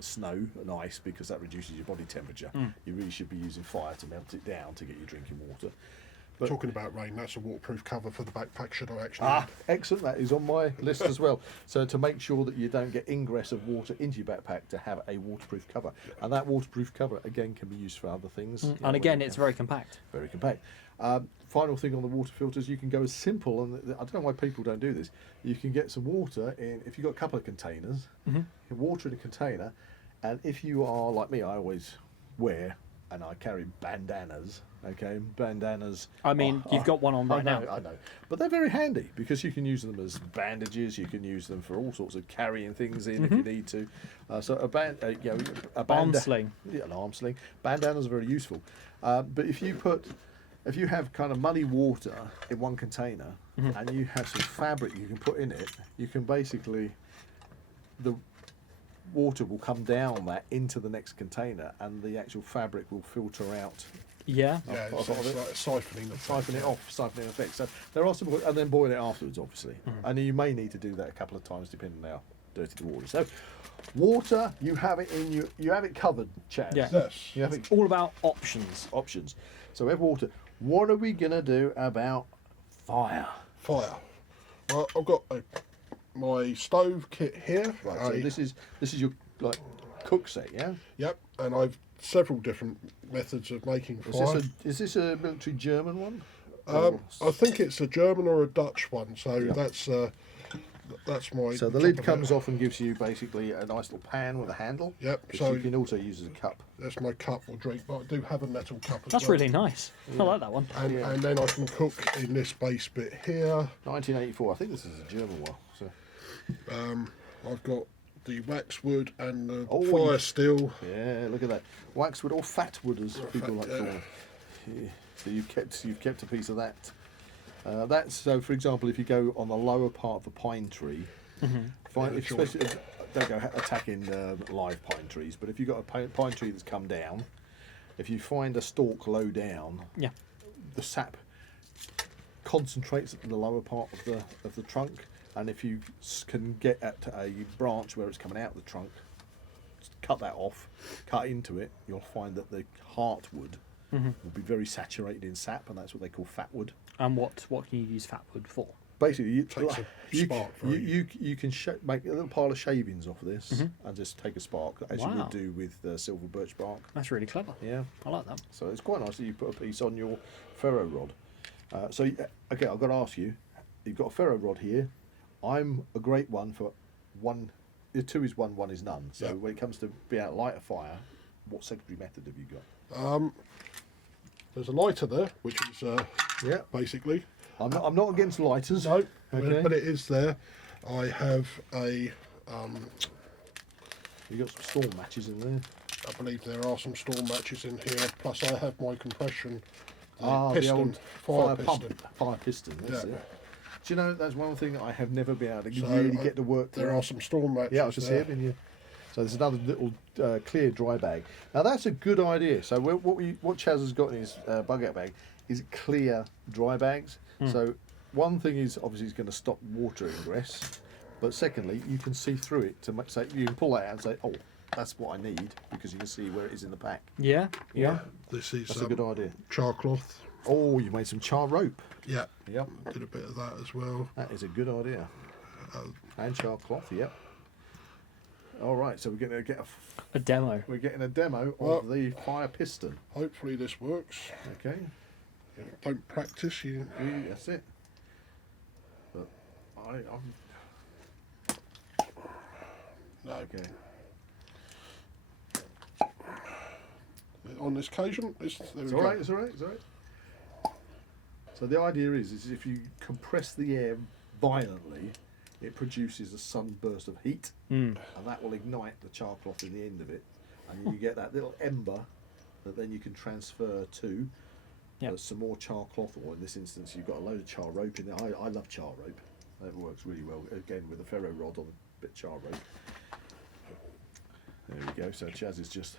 snow and ice because that reduces your body temperature. You really should be using fire to melt it down to get your drinking water. But Talking about rain, that's a waterproof cover for the backpack. Should I actually? excellent. That is on my list as well. So to make sure that you don't get ingress of water into your backpack, to have a waterproof cover. And that waterproof cover, again, can be used for other things. You know, And again, where you it's can- very compact. very compact. Final thing on the water filters, you can go as simple, and I don't know why people don't do this. You can get some water in, if you've got a couple of containers, you can water in a container, and if you are like me, I always wear, and I carry bandanas, okay? Bandanas. I mean, you've got one on right now. I know. But they're very handy because you can use them as bandages, you can use them for all sorts of carrying things in if you need to. So a Arm sling. Yeah, an arm sling. Bandanas are very useful. But if you have kind of muddy water in one container and you have some fabric you can put in it, you can basically, the water will come down that into the next container and the actual fabric will filter out, Yeah. Yeah, I've it's got it. like siphoning. siphon it off, siphoning effect. So there are some, and then boil it afterwards, obviously. And you may need to do that a couple of times depending on how dirty the water is. So water, you have it in you have it covered, Chaz. Yeah. Yes. You have It's it all about options. options. So we have water. What are we gonna do about fire? Fire. Well, I've got my stove kit here. Right. So this is your like cook set, yeah. Yep, and I've several different methods of making fire. Is this a military German one? I think it's a German or a Dutch one, so Yeah. that's my. So the top lid of comes it. off and gives you basically a nice little pan with a handle. Yep, Which so- you can also use as a cup. That's my cup or drink, but I do have a metal cup as That's well. really nice. I like that one. And then I can cook in this base bit here. 1984. I think this is a German one. So I've got the waxwood and the Oh, fire you- steel. yeah, look at that. Waxwood or fatwood, as people like fat- to call it. Yeah. So you've kept a piece of that. That's so. For example, if you go on the lower part of the pine tree, Yeah, sure. especially don't go attacking live pine trees. But if you've got a pine tree that's come down, if you find a stalk low down, Yeah. the sap concentrates in the lower part of the trunk, and if you can get at a branch where it's coming out of the trunk, cut that off, cut into it, you'll find that the heartwood will be very saturated in sap, and that's what they call fatwood. And what can you use fatwood for? Basically, Takes a you, spark for you can make a little pile of shavings off this and just take a spark, as you Wow. would do with silver birch bark. That's really clever. Yeah. I like that. So it's quite nice that you put a piece on your ferro rod. Okay, I've got to ask you, you've got a ferro rod here. I'm a great one for one. The 2 is 1, 1 is none. So Yeah. when it comes to being able to light a fire, what secondary method have you got? There's a lighter there, which is Yeah. basically. I'm not against lighters. No, Okay. but it is there. I have You've got some storm matches in there. I believe there are some storm matches in here. Plus, I have my compression The piston, old fire pump, piston. fire piston. That's Yeah. it. Do you know that's one thing that I have never been able to So really I- get to work. There are some storm matches. Yeah, I was just there. here. Yeah. So there's another little clear dry bag. Now that's a good idea. So what Chaz has got in his bug out bag is clear dry bags. So one thing is obviously it's going to stop water ingress, but secondly you can see through it to say you can pull that out and say, oh, that's what I need, because you can see where it is in the pack. Yeah. Yeah, This is that's a good idea. char cloth. Oh, you made some char rope. Yeah, Yep, did a bit of that as well. that is a good idea. And char cloth, yep. All right, so we're going to get A demo. we're getting a demo Well- of the fire piston. Hopefully this works. Okay, Don't practice, you. that's it. But I'm No. okay. On this occasion, there It's we all go. right. It's all right. It's all right. So the idea is if you compress the air violently, it produces a sunburst of heat, and that will ignite the char cloth in the end of it, and you get that little ember that then you can transfer to some more char cloth, or in this instance, you've got a load of char rope in there. I love char rope. It works really well. Again, with a ferro rod on a bit of char rope. There we go. So Chaz is just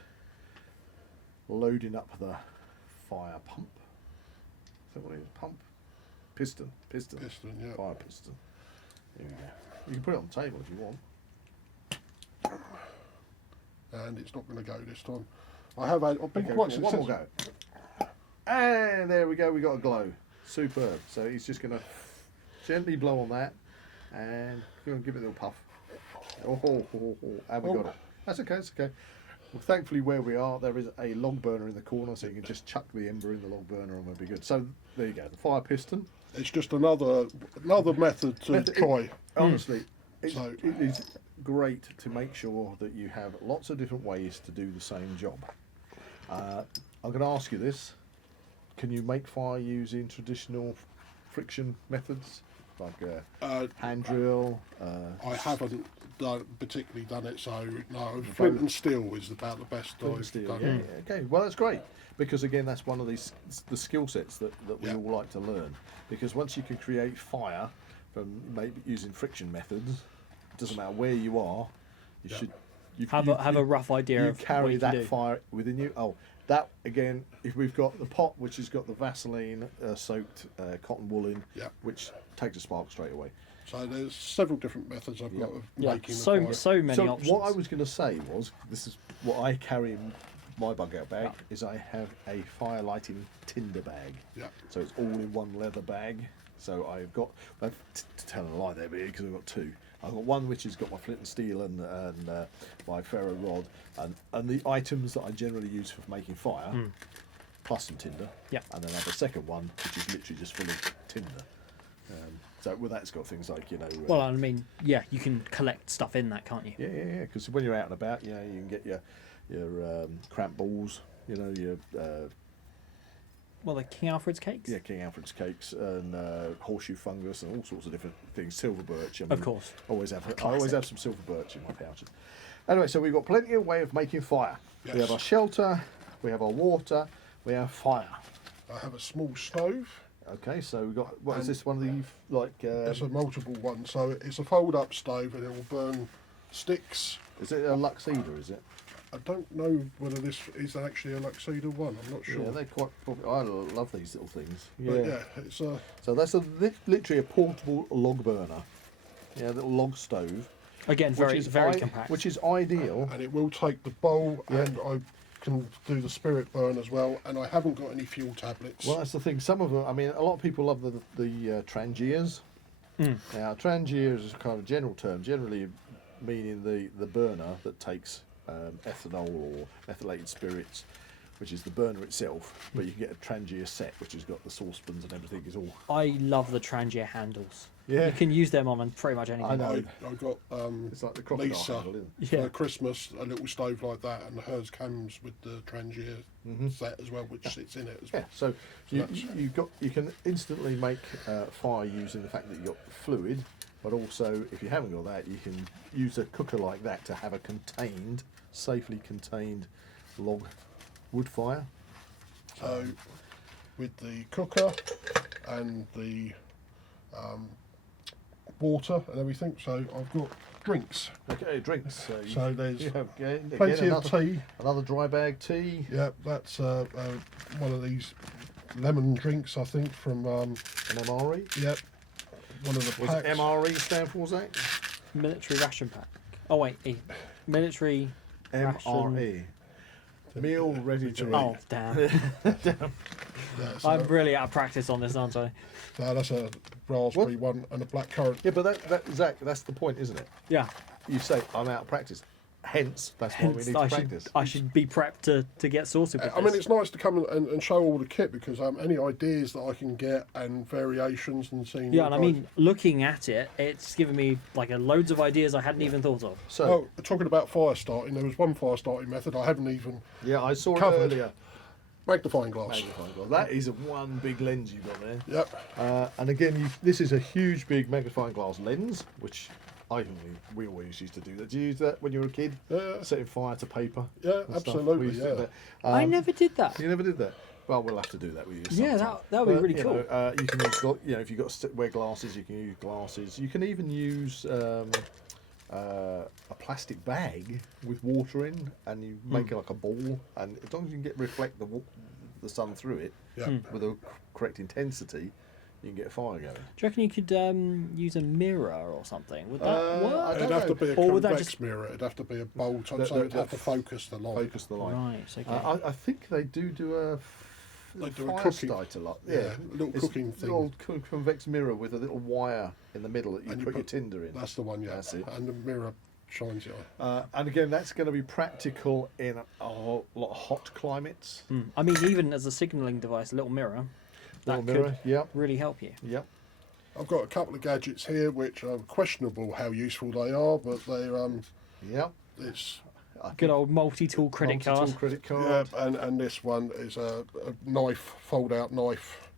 loading up the fire pump. Is that what it is? Pump? Piston. Piston, yeah. Fire piston. There we go. You can put it on the table if you want. And it's not going to go this time. I've been Okay, quite one successful. more go. And there we go, we got a glow. Superb. So he's just going to gently blow on that and go and give it a little puff. And we got it. That's okay, that's okay. Well, thankfully where we are, there is a log burner in the corner, so you can just chuck the ember in the log burner and we'll be good. So there you go, the fire piston. It's just another method to try. Honestly, it So- is great to make sure that you have lots of different ways to do the same job. I'm going to ask you this. Can you make fire using traditional friction methods? Like hand drill? I haven't particularly done it, so no. Flint and steel is about the best I've Steel. done. Yeah, okay. Well, that's great because again, that's one of the skill sets that we Yeah. all like to learn. Because once you can create fire from maybe using friction methods, it doesn't matter where you are, you Yeah. should Have a rough idea you of what carry you can that do. fire within you. Oh, that again. If we've got the pot, which has got the Vaseline soaked cotton wool in, Yeah. which takes a spark straight away. So there's several different methods I've got of Yeah, making the so fire. so many So options. what I was going to say was, this is what I carry in my bug out bag, is I have a fire lighting tinder bag. Yeah. So it's all in one leather bag. So I've got, to tell a lie there, because I've got two. I've got one which has got my flint and steel and my ferro rod and the items that I generally use for making fire, plus some tinder. Yeah. And then I have a second one which is literally just full of tinder. So that's got things like, Well, I mean, yeah, you can collect stuff in that, can't you? yeah. Because when you're out and about, you can get your cramp balls, your Well, the King Alfred's cakes. King Alfred's cakes and horseshoe fungus and all sorts of different things. Silver birch. Of course. I always have some silver birch in my pouches. Anyway, so we've got plenty of way of making fire. Yes. We have our shelter, we have our water, we have fire. I have a small stove. Okay, so we've got, what is this, one of the, It's a multiple one, so it's a fold-up stove and it will burn sticks. is it a Lux Cedar, is it? I don't know whether this is actually a Luxedo one. I'm not sure. Yeah, they're quite popular. I love these little things. But yeah, it's So that's literally a portable log burner. Yeah, little log stove. Again, very compact. Which is ideal. and it will take the bowl, Yeah. and I can do the spirit burn as well. And I haven't got any fuel tablets. Well, that's the thing. Some of them, I mean, a lot of people love the Trangiers. Now, Trangiers is a kind of general term, generally meaning the burner that takes ethanol or methylated spirits, which is the burner itself. But you can get a Trangier set, which has got the saucepans and everything. Is all. I love the Trangier handles. Yeah. You can use them on pretty much anything. I know. I got It's like the crocodile Lisa handle, isn't it? Yeah. for Christmas a little stove like that, and hers comes with the Trangier set as well, which sits in it as Yeah, well. so you can instantly make fire using the fact that you've got fluid, but also if you haven't got that, you can use a cooker like that to have a safely contained log wood fire. So with the cooker and the water and everything, so I've got drinks. Okay, drinks. So there's you have, again, plenty of tea. Another dry bag tea. Yeah, that's one of these lemon drinks, I think, from An MRE. yep, one of the What's packs. MRE stand for, Zach? Military ration pack. Oh wait, military ration. MRE. Meal ready to eat. Oh damn. Yeah, so I'm really out of practice on this, aren't I? that's a raspberry one and a black currant. Yeah, but Zach, that's the point, isn't it? Yeah. You say I'm out of practice. Hence, that's why we Hence, need to practice. I should be prepped to get sorted with I mean, this. it's nice to come and show all the kit because any ideas that I can get and variations and seeing. Yeah, and I mean, looking at it, it's given me like loads of ideas I hadn't even thought of. So, oh, talking about fire starting, there was one fire starting method I haven't even yeah, I saw covered. it earlier. Magnifying glass. Magnifying glass. That is one big lens you've got there. Yep. And again, this is a huge, big magnifying glass lens, which we always used to do that. Did you use that when you were a kid? Yeah. Setting fire to paper? Yeah, and stuff? absolutely, We used to do yeah. that. I never did that. You never did that? Well, we'll have to do that with you. Yeah, sometime. that would be But, really you cool. know, you can use, if you've got to wear glasses, you can use glasses. You can even use a plastic bag with water in, and you make it like a ball. And as long as you can reflect the sun through it Yeah. with the correct intensity, you can get a fire going. Do you reckon you could use a mirror or something? Would that I work? don't It'd have to be a Or would that convex just- mirror. It'd have to be a bolt on, The- so the- it'd have to focus the light. Focus the light. Right, okay. I think they do a They do a fire cooking- starter lot. yeah, Yeah, a little It's cooking a thing. little convex mirror with a little wire in the middle that you And you put your put- tinder in. That's the one, yeah. That's it. And the mirror shines it on. And again, that's going to be practical in a lot of hot climates. I mean, even as a signalling device, a little mirror, that Little mirror, could yep, really help you. yep. I've got a couple of gadgets here which are questionable how useful they are, but they're Yep. it's Good old multi-tool credit Multi-tool card. credit yeah, card. and this one is a knife, fold-out knife,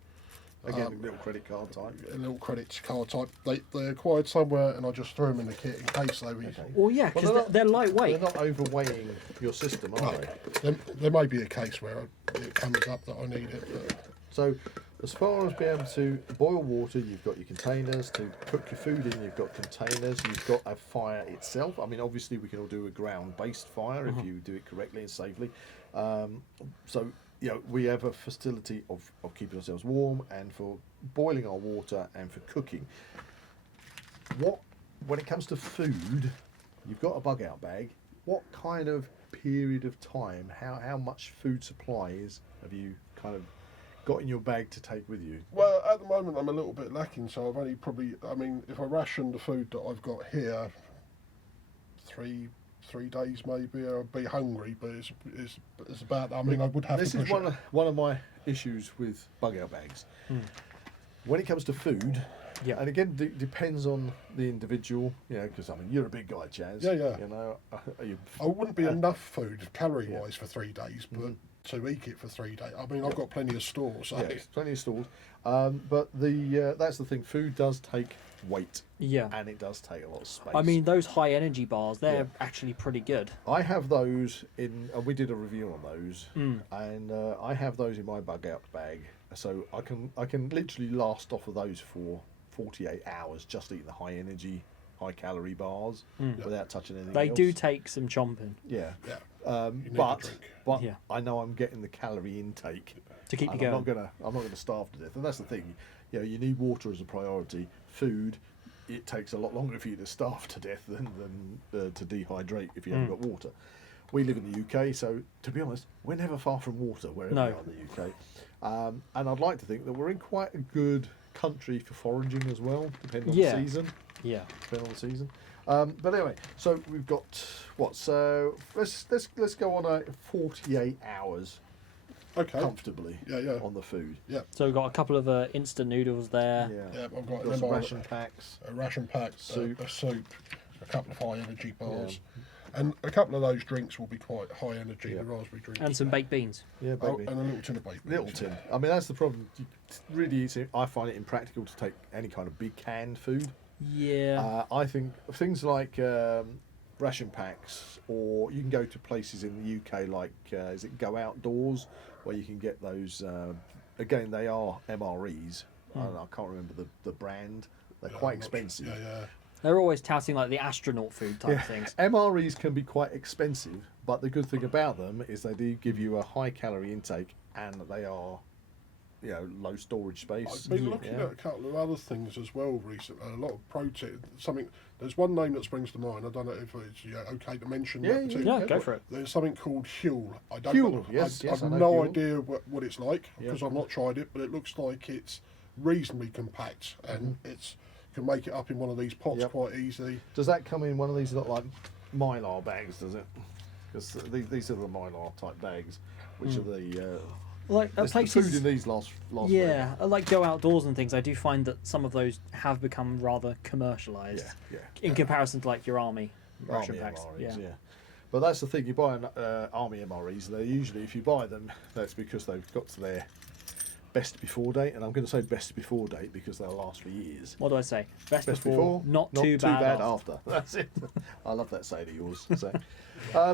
Again, a little credit card type. a little credit card type. They acquired somewhere, and I just threw them in the kit in case they were. Well, yeah, because Well, they're lightweight. They're not overweighing your system, are they? There may be a case where it comes up that I need it. But So, as far as being able to boil water, you've got your containers. To cook your food in, you've got containers. You've got a fire itself. I mean, obviously, we can all do a ground-based fire if you do it correctly and safely. So, you know, we have a facility of keeping ourselves warm and for boiling our water and for cooking. When it comes to food, you've got a bug-out bag. What kind of period of time, how much food supplies have you kind of got in your bag to take with you? well, at the moment I'm a little bit lacking, so I've only probably. I mean, if I ration the food that I've got here, three days maybe, I'll be hungry. But it's about. I mean, I would have This to is push it. one of my issues with bug-out bags. When it comes to food, Yeah. and again, depends on the individual, you know, because I mean, you're a big guy, Chaz. Yeah, yeah. You know, you, I wouldn't be enough food calorie-wise for 3 days, but to eat it for 3 days. I mean, I've got plenty of stores. So. yeah, there's plenty of stores. But that's the thing. Food does take weight, Yeah. and it does take a lot of space. I mean, those high energy bars, they're Yeah. actually pretty good. I have those in, and we did a review on those, and I have those in my bug-out bag, so I can literally last off of those for 48 hours just eating the high energy, high calorie bars without touching anything They else. do take some chomping Yeah. Yeah. You need a But drink. Yeah. I know I'm getting the calorie intake to keep you and I'm going. not gonna starve to death, and that's the thing. You know, you need water as a priority. Food, it takes a lot longer for you to starve to death than to dehydrate if you haven't got water. We live in the UK, so to be honest, we're never far from water wherever No. we are in the UK. And I'd like to think that we're in quite a good country for foraging as well, depending on Yeah. the season. Yeah. Depending on the season. But anyway, so we've got what? So let's go on a 48 hours Okay. comfortably Yeah. on the food. Yeah. So we've got a couple of instant noodles there. Yeah. I've got Got them some on ration packs. a ration pack, Soup. a soup, a couple of high energy bars, and a couple of those drinks will be quite high energy. Yeah. The raspberry drinks And some baked beans. Yeah, Oh, baby. and a little tin of baked beans. Little tin. I mean, that's the problem. I find it impractical to take any kind of big canned food. Yeah. I think things like ration packs, or you can go to places in the UK like is it Go Outdoors, where you can get those. Again, they are MREs. I don't know, I can't remember the brand. They're Yeah, quite I'm not expensive. sure. Yeah. They're always touting like the astronaut food type Yeah, things. MREs can be quite expensive, but the good thing about them is they do give you a high calorie intake, and they are low storage space. I've been looking at a couple of other things as well recently. A lot of protein. There's one name that springs to mind. I don't know if it's okay to mention. Yeah, go for it. There's something called Huel. I don't Huel, know. yes, I've I know no Huel. idea what it's like because I've not tried it, but it looks like it's reasonably compact and it's can make it up in one of these pots quite easily. Does that come in one of these like Mylar bags? Does it? Because these are the Mylar type bags, which are the Like the food in these last yeah, like Go Outdoors and things. I do find that some of those have become rather commercialised in comparison to like your army ration packs. MREs, But that's the thing. You buy an army MREs. They're usually, if you buy them, that's because they've got to their best before date, and I'm going to say best before date because they'll last for years. What do I say? Best before, not too bad after. That's it. I love that saying of yours.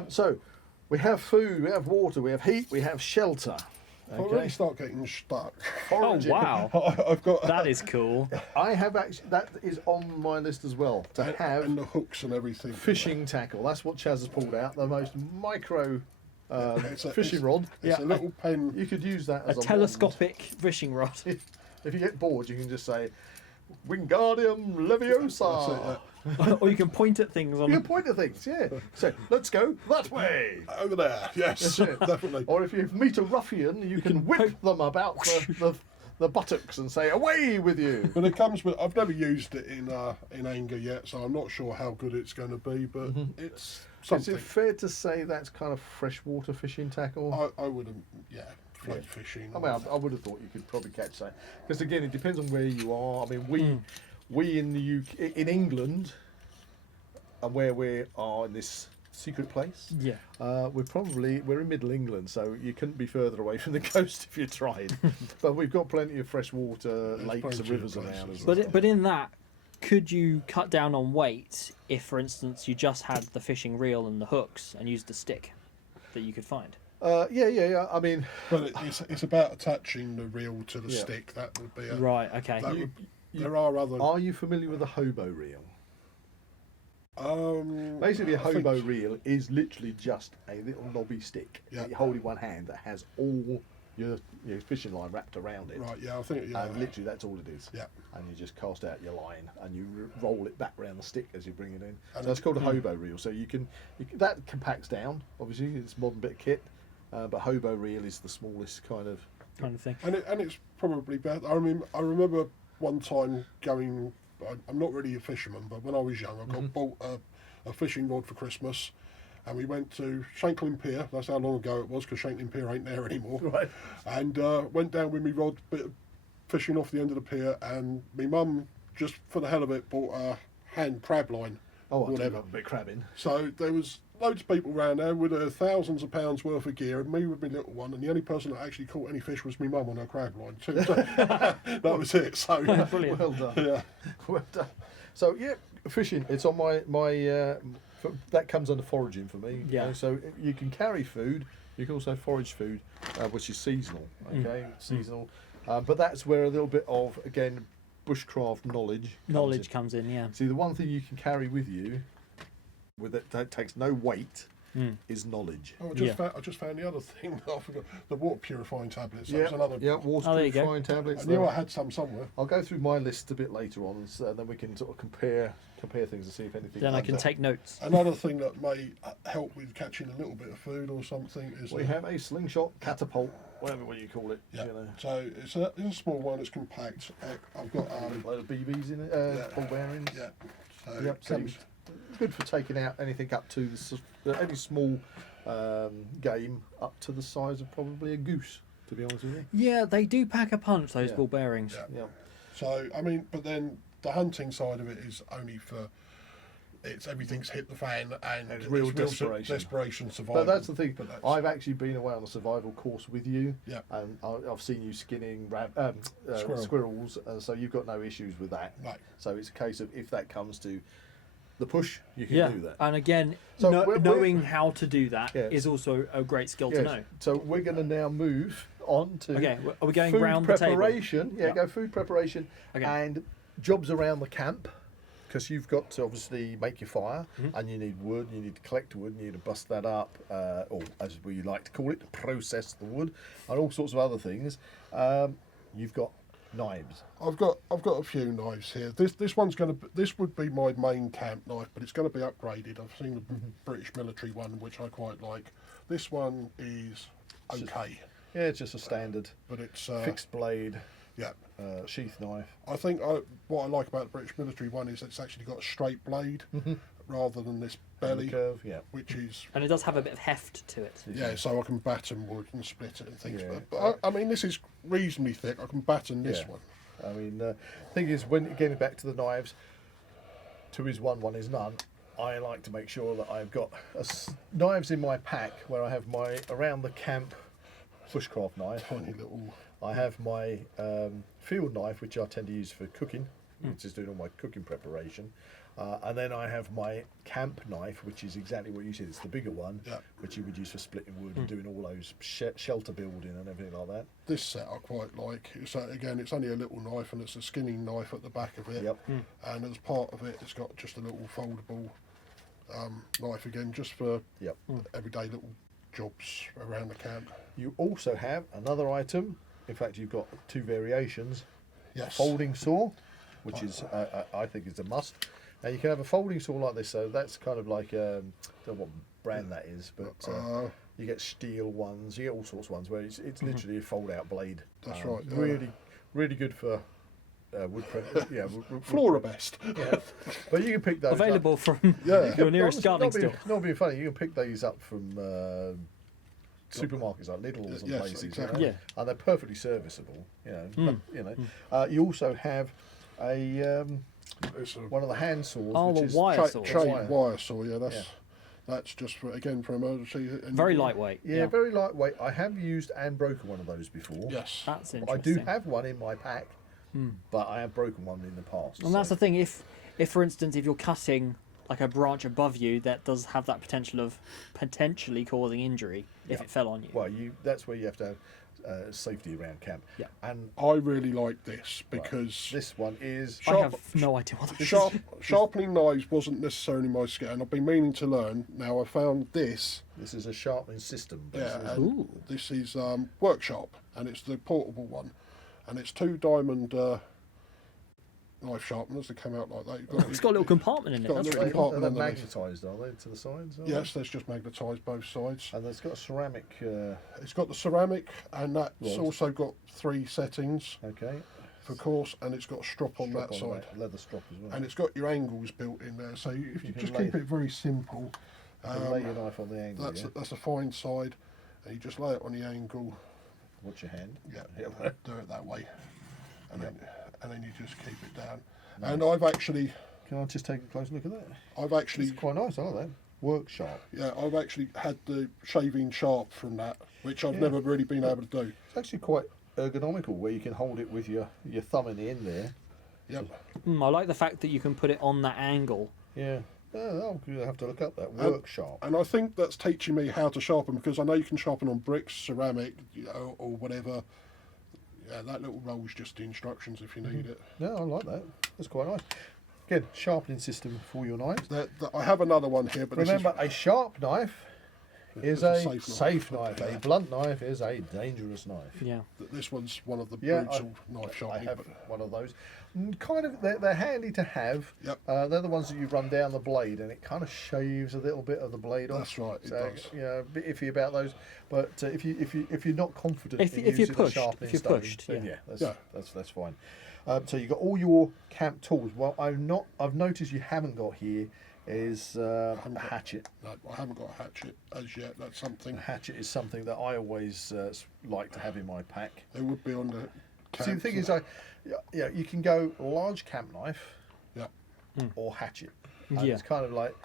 So we have food, we have water, we have heat, we have shelter. I really start getting stuck. Oh wow, I've got that is cool. I have actually, that is on my list as well, to have and the hooks and everything. fishing tackle. That's what Chaz has pulled out, the most micro fishing rod. It's a little pen. You could use that as A telescopic fishing rod. If you get bored, you can just say, Wingardium Leviosa. Or you can point at things on. You can point at things, So, let's go that way. Over there, yes, definitely. Or if you meet a ruffian, you can whip them about the buttocks and say, away with you. But it comes with. I've never used it in anger yet, so I'm not sure how good it's going to be. But it's something. Is it fair to say that's kind of freshwater fishing tackle? I wouldn't. Yeah, float fishing. I mean, I would have thought you could probably catch that because again, it depends on where you are. I mean, we in the UK, in England, and where we are in this secret place. Yeah. We're in Middle England, so you couldn't be further away from the coast if you tried. But we've got plenty of freshwater lakes and rivers around us. But in that, could you cut down on weight if, for instance, you just had the fishing reel and the hooks and used the stick that you could find? Yeah. I mean, but it's about attaching the reel to the stick. That would be right. Okay. There are other. Are you familiar with a hobo reel? Basically, a hobo reel is literally just a little knobby stick that you hold in one hand that has all your fishing line wrapped around it. Right. Yeah, I think. And literally, that's all it is. Yeah. And you just cast out your line and you roll it back around the stick as you bring it in. So that's called a hobo reel. So you can that compacts down. Obviously, it's a modern bit of kit, but hobo reel is the smallest kind of thing. And it's probably better. I remember one time going. I'm not really a fisherman, but when I was young, I bought a fishing rod for Christmas, and we went to Shanklin Pier. That's how long ago it was, because Shanklin Pier ain't there anymore. Right. And went down with my rod, fishing off the end of the pier, and my mum, just for the hell of it, bought a hand crab line. Oh, I do love a bit of crabbing. So there was loads of people around there with thousands of pounds worth of gear, and me with my little one, and the only person that actually caught any fish was my mum on her crab line too. So that was it. So brilliant. Well done. Yeah. Well done. So fishing. It's on my that comes under foraging for me. Yeah. So you can carry food. You can also forage food, which is seasonal. Okay, seasonal. But that's where a little bit of bushcraft knowledge comes in. Yeah. See, the one thing you can carry with you, that takes no weight, is knowledge. Oh, I just found the other thing. I forgot the water purifying tablets. That Yeah, was another. water purifying tablets. I knew I had some somewhere. I'll go through my list a bit later on, so then we can sort of compare things and see if anything. Then I can take notes. Another thing that may help with catching a little bit of food or something is we have a slingshot catapult, whatever you call it. Yeah. So it's a small one. It's compact. I've got a load of BBs in it, ball bearings. Yeah. So it's good for taking out anything up to any small game up to the size of probably a goose. To be honest with you. Yeah, they do pack a punch, those ball bearings. Yeah. So but then the hunting side of it is only for. Everything's hit the fan and it's real desperation survival. But that's the thing. I've actually been away on a survival course with you, and I've seen you skinning squirrels, and so you've got no issues with that. Right. So it's a case of if that comes to the push, you can do that. And again, knowing how to do that is also a great skill to know. So we're going to now move on to are we going food round preparation? the table? Go food preparation and jobs around the camp. Because you've got to obviously make your fire, and you need wood, you need to collect wood, you need to bust that up, or as we like to call it, process the wood, and all sorts of other things. you've got knives. I've got a few knives here. This would be my main camp knife, but it's going to be upgraded. I've seen the British military one, which I quite like. This one is okay. Yeah, it's just a standard, but it's fixed blade. Yeah, sheath knife. I think what I like about the British military one is it's actually got a straight blade rather than this belly curve. Yeah, which is, and it does have a bit of heft to it. Yeah, so I can batten wood and split it and things. Yeah. But I mean, this is reasonably thick. I can batten this one. I mean, the thing is, when getting back to the knives, 2 is 1, 1 is none. I like to make sure that I've got knives in my pack where I have my around the camp bushcraft knife. Tiny little. I have my field knife, which I tend to use for cooking, which is doing all my cooking preparation. And then I have my camp knife, which is exactly what you said. It's the bigger one, which you would use for splitting wood and doing all those shelter building and everything like that. This set I quite like. Again, it's only a little knife and it's a skinning knife at the back of it. Yep. And as part of it, it's got just a little foldable knife again, just for everyday little jobs around the camp. You also have another item. In fact, you've got 2 variations. Yes. Folding saw, which is I think is a must. Now you can have a folding saw like this, so that's kind of like I don't know what brand that is, but you get steel ones, you get all sorts of ones where it's literally a fold-out blade. That's right. Really good for wood prep. Yeah, Flora best. Yeah, but you can pick those Available up. from your nearest gardening store. Not being funny, you can pick these up from supermarkets like Lidl's and places. Exactly. You know, and they're perfectly serviceable. You also have a one of the hand saws, which is wire saw. Wire saw. Yeah, that's just for emergency. Very lightweight. Yeah, very lightweight. I have used and broken one of those before. Yes, that's interesting. I do have one in my pack, but I have broken one in the past. And that's the thing. If for instance, if you're cutting like a branch above you, that does have that potential of potentially causing injury if it fell on you. Well, that's where you have to have safety around camp. Yeah. And I really like this because this one is. I have no idea what this is. Sharpening knives wasn't necessarily my skill, and I've been meaning to learn. Now I found this. This is a sharpening system. Yeah, Basically. and this is Workshop, and it's the portable one, and it's 2 diamond knife sharpeners that come out like that. It's got a little compartment in it. That's really cool. They're magnetised, are they, to the sides? Yes, there's just magnetised both sides. And it's got a ceramic. It's got the ceramic, and that's also got 3 settings. Okay. For course, and it's got a strop on that side. Leather strop as well. And it's got your angles built in there, so if you just keep it very simple. Lay your knife on the angle. That's a fine side, and you just lay it on the angle. Watch your hand. Yeah, do it that way, and then you just keep it down. Nice. And I've actually. Can I just take a close look at that? I've actually. It's quite nice, aren't they? Workshop. Yeah, I've actually had the shaving sharp from that, which I've never really been able to do. It's actually quite ergonomical, where you can hold it with your thumb in the end there. Yep. I like the fact that you can put it on that angle. Yeah. I'll have to look up that Workshop. And I think that's teaching me how to sharpen, because I know you can sharpen on bricks, ceramic, or whatever. Yeah, that little roll's just the instructions if you need it. Yeah, I like that. That's quite nice. Again, sharpening system for your knives. I have another one here, but remember, a sharp knife is a safe knife. A blunt knife is a dangerous knife. Yeah. This one's one of the brutal knife sharpening. I have one of those. Kind of, they're handy to have. Yep. They're the ones that you run down the blade, and it kind of shaves a little bit of the blade off. That's right. It does. Yeah, a bit iffy about those. But if you're not confident in if you're using pushed, the sharpening if you're stone, pushed, then that's fine. So you've got all your camp tools. Well, I've noticed you haven't got here is a hatchet. No, I haven't got a hatchet as yet. That's something. A hatchet is something that I always like to have in my pack. It would be on the camp. See, the thing is, you can go large camp knife, or hatchet. And it's kind of like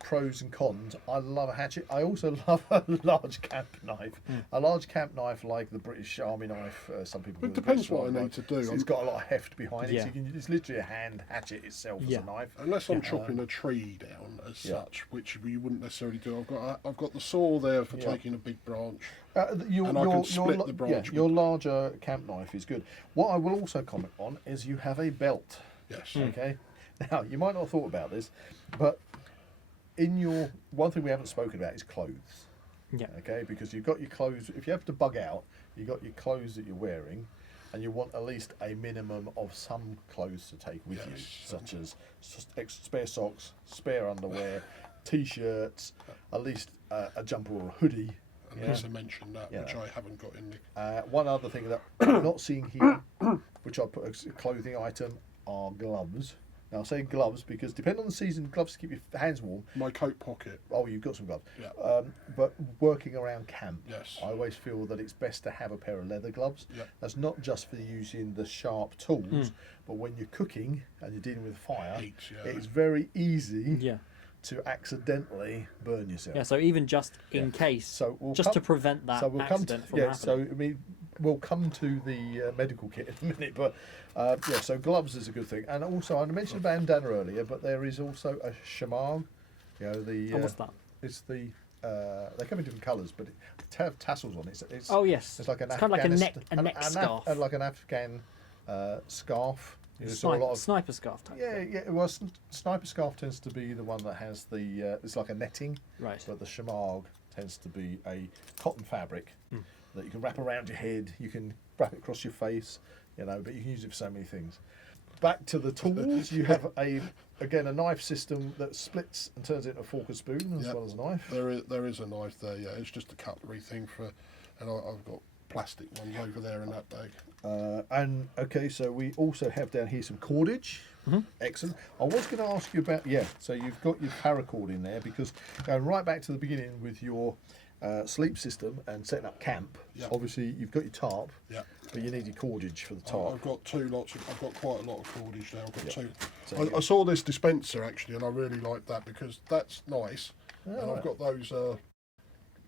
pros and cons. I love a hatchet. I also love a large camp knife. A large camp knife like the British Army knife. Some people. It depends what I need to do. It's got a lot of heft behind it. So it's literally a hand hatchet itself as a knife. Unless I'm chopping a tree down as such, which you wouldn't necessarily do. I've got the saw there for taking a big branch. And I can split the branch. Your larger camp knife is good. What I will also comment on is you have a belt. Yes. Okay. Now you might not have thought about this, but one thing we haven't spoken about is clothes. Yeah. Okay, because you've got your clothes. If you have to bug out, you've got your clothes that you're wearing, and you want at least a minimum of some clothes to take with you, Yes. such as spare socks, spare underwear, t-shirts, at least a jumper or a hoodie. Unless I mentioned that, Yeah. which I haven't got in the... One other thing that I'm not seeing here, which I put as a clothing item, are gloves. Now, I say gloves because depending on the season, gloves to keep your hands warm. My coat pocket. Oh, you've got some gloves. Yeah. But working around camp, Yes. I always feel that it's best to have a pair of leather gloves. Yeah. That's not just for using the sharp tools, but when you're cooking and you're dealing with fire, Heat, yeah. it's very easy Yeah. to accidentally burn yourself. Yeah, so even just in case, So we'll just come- to prevent that accident from happening. So I mean, we'll come to the medical kit in a minute, but yeah, so gloves is a good thing, and also I mentioned bandana earlier, but there is also a shamag. You know the. And what's that? It's the. They come in different colours, but it have tassels on it. It's Oh yes, it's like an it's kind of like a neck, Afghanistan- scarf, like an Afghan scarf. You know, so a sniper, lot of, sniper scarf type. yeah, yeah. Well, sniper scarf tends to be the one that has the. It's like a netting. Right. But the shamag tends to be a cotton fabric that you can wrap around your head. You can wrap it across your face, you know. But you can use it for so many things. Back to the tools. You have a knife system that splits and turns it into a fork and spoon as Yep. well as a knife. There is a knife there, yeah. It's just a cutlery thing and I've got plastic ones over there in that bag. And okay, so we also have down here some cordage. Excellent. I was going to ask you about so you've got your paracord in there because going right back to the beginning with your sleep system and setting up camp. Yeah. Obviously, you've got your tarp, Yeah. but you need your cordage for the tarp. I've got I've got quite a lot of cordage there. I've got two. So I saw this dispenser actually, and I really like that because that's nice. and right. I've got those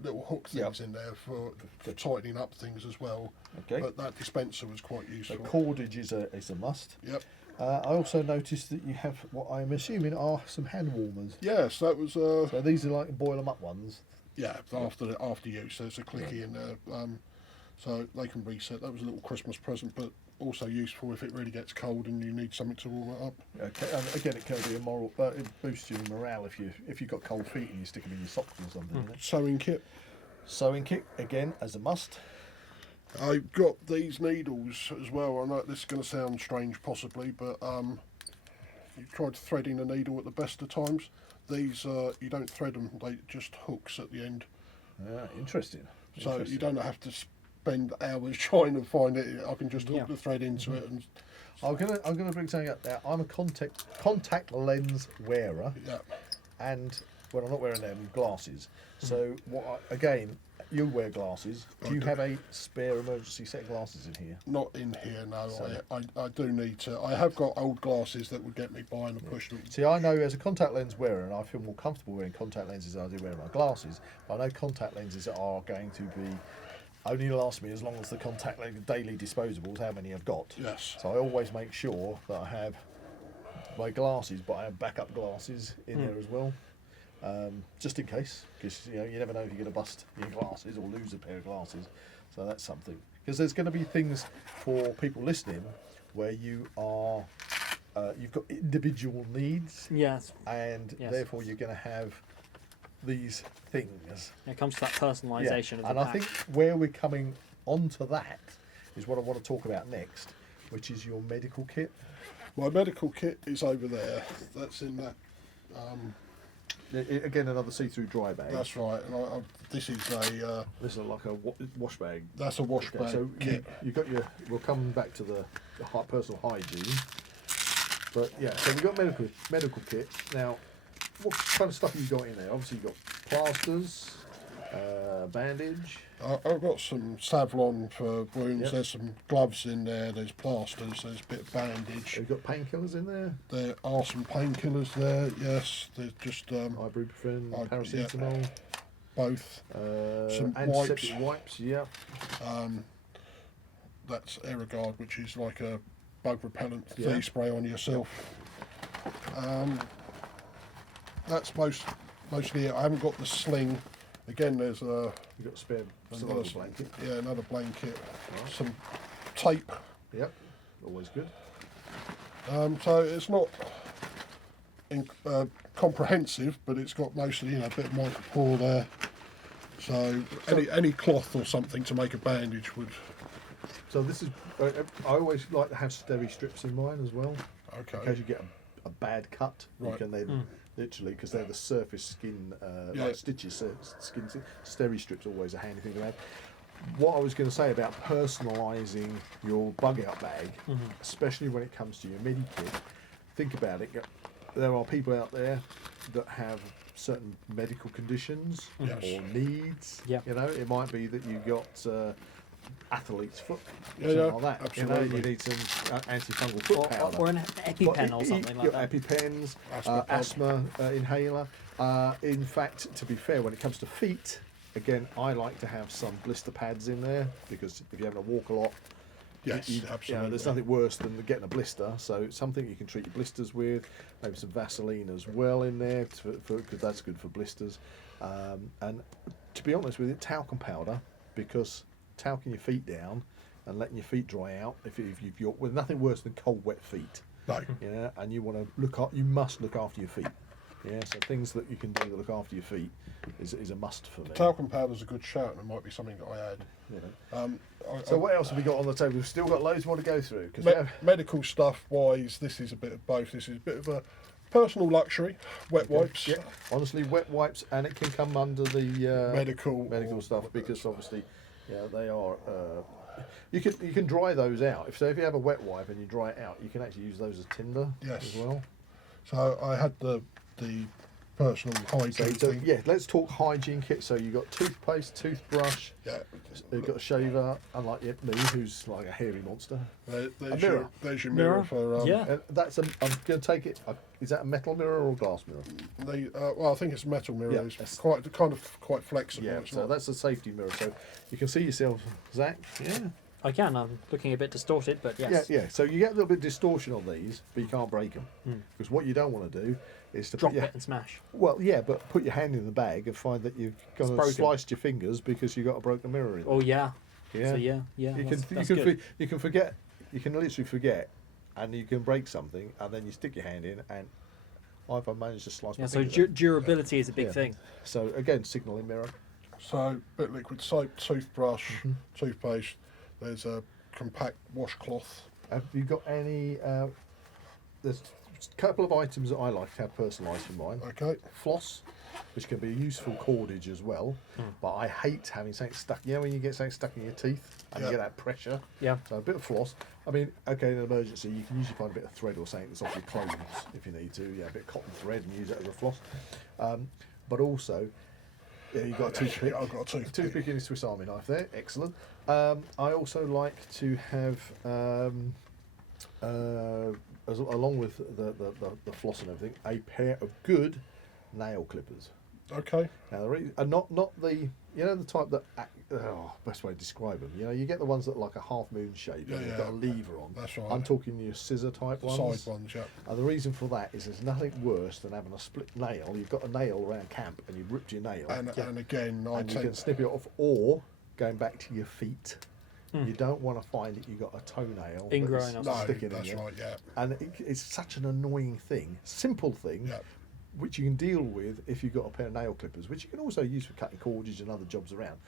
little hook things Yep. in there for tightening up things as well. Okay. But that dispenser was quite So useful. cordage is a must. Yep. I also noticed that you have what I'm assuming are some hand warmers. Yes, that was. So these are like boil them up ones. Yeah, after use, there's a clicky in there, so they can reset. That was a little Christmas present, but also useful if it really gets cold and you need something to warm it up. Okay, and again, it can be a moral. It boosts your morale if you've got cold feet and you stick them in your socks or something. You know? Sewing kit. Sewing kit again as a must. I've got these needles as well. I know this is going to sound strange, possibly, but you tried threading a needle at the best of times. These you don't thread them; they just hooks at the end. Interesting. So you don't have to spend hours trying to find it. I can just hook the thread into it, and I'm gonna bring something up there. I'm a contact lens wearer, yeah. and when I'm not wearing them, glasses. So again, you wear glasses. Do you have a spare emergency set of glasses in here? Not in here, no. So- I do need to. I have got old glasses that would get me by and push them. See, I know as a contact lens wearer, and I feel more comfortable wearing contact lenses than I do wearing my glasses. But I know contact lenses are going to be only last me as long as the contact lens daily disposables, how many I've got. Yes. So I always make sure that I have my glasses, but I have backup glasses in there as well, just in case, because you never know if you're going to bust your glasses or lose a pair of glasses. So that's something. Because there's going to be things for people listening where you are, you've got individual needs, Yes. and Yes. therefore you're going to have these things. It comes to that personalisation of the And pack. I think where we're coming onto that is what I want to talk about next, which is your medical kit. My medical kit is over there. That's in that. Again, another see-through dry bag. That's right. And this is a. This is like a wash bag. That's a wash Okay, bag so kit. you've got your. We'll come back to the personal hygiene. But yeah, so we've got medical kit. Now, what kind of stuff have you got in there? Obviously, you've got plasters, bandage. I've got some Savlon for wounds. Yep. There's some gloves in there. There's plasters. There's a bit of bandage. You've got painkillers in there. There are some painkillers there. Yes, there's just Ibuprofen, I- paracetamol. both. Some Antiseptic wipes. Yeah. That's Aerogard, which is like a bug repellent that Yeah. you spray on yourself. That's mostly it. I haven't got the sling. Again, there's a You've got a spare another survival blanket. another blanket, Right. some tape. Yep. Always good. So it's not comprehensive, but it's got mostly a bit of micropore there. So any cloth or something to make a bandage would. So this is. I always like to have steri strips in mine as well. Okay. In case you get a bad cut, you Right. can then literally, because they're the surface skin, Yeah. like stitches, skin steri strips always a handy thing to have. What I was going to say about personalising your bug out bag, especially when it comes to your midi kit, think about it. There are people out there that have certain medical conditions Yes. or needs. Yeah. You know, it might be that you got athlete's foot, Yeah, something yeah, like that. absolutely. You know, you need some antifungal foot powder. Or an EpiPen or something like that. EpiPens, Asthma pad. asthma inhaler. In fact, to be fair, when it comes to feet, again, I like to have some blister pads in there because if you're having to walk a lot, Yes, you know, absolutely. there's nothing worse than getting a blister. So it's something you can treat your blisters with. Maybe some Vaseline as well in there because that's good for blisters. And to be honest with it, talcum powder, because talcum your feet down and letting your feet dry out. If you're well, nothing worse than cold, wet feet. No. Yeah, and you want to you must look after your feet. Yeah, so things that you can do to look after your feet is a must for me. Talcum powder's a good shout, and it might be something that I add. You know. So What else have we got on the table? We've still got loads more to go through. medical stuff wise, this is a bit of both. This is a bit of a personal luxury. Wet wipes. Yeah, honestly, wet wipes, and it can come under the Medical stuff because obviously, they are. You can dry those out. If you have a wet wipe and you dry it out, you can actually use those as tinder Yes. as well. So I had the personal hygiene thing. Yeah, let's talk hygiene kit. So you got toothpaste, toothbrush. Yeah. You've got a shaver, unlike me, who's like a hairy monster. There's mirror. There's your Mirror. mirror for Yeah. And that's I'm going to take it. Is that a metal mirror or a glass mirror? well, I think it's a metal mirror. Yeah, It's that's- quite flexible. Yeah, It's so not- that's a safety mirror. So you can see yourself, Zach. Yeah. I can. I'm looking a bit distorted, but yes. Yeah. So you get a little bit of distortion on these, but you can't break them because what you don't want to do is to Drop put your, it and smash. well, yeah, but put your hand in the bag and find that you've kind of broken. sliced your fingers because you got a broken mirror in. Oh yeah. Yeah. So yeah. You That's can good. you can forget. You can literally forget, and you can break something, and then you stick your hand in, and I've managed to slice. Yeah. my So finger. durability is a big Yeah. thing. So again, signalling mirror. So bit of liquid soap, toothbrush, toothpaste. There's a compact washcloth. Have you got any? There's a couple of items that I like to have personalised for mine. Okay. Floss, which can be a useful cordage as well, but I hate having something stuck. You know when you get something stuck in your teeth and you Yeah. get that pressure. Yeah. So a bit of floss. I mean, okay, in an emergency, you can usually find a bit of thread or something that's off your clothes if you need to. Yeah, a bit of cotton thread and use it as a floss. But also, yeah, you've got a toothpick. I've got a toothpick. Toothpick and a Swiss Army knife there. Excellent. I also like to have, along with the floss and everything, a pair of good nail clippers. Okay. Now, not the the type that best way to describe them. You get the ones that are like a half moon shape Yeah, and they've yeah. got a lever on. That's right. I'm talking your scissor type ones. Side ones, yeah. And the reason for that is there's nothing worse than having a split nail. You've got a nail around camp and you've ripped your nail. And again, I And you take can snip it off, or going back to your feet, you don't want to find that you've got a toenail Ingrowing that's or no, sticking that's in you. right, yeah. And it's such an annoying thing, simple thing, Yeah. which you can deal with if you've got a pair of nail clippers, which you can also use for cutting cordage and other jobs around.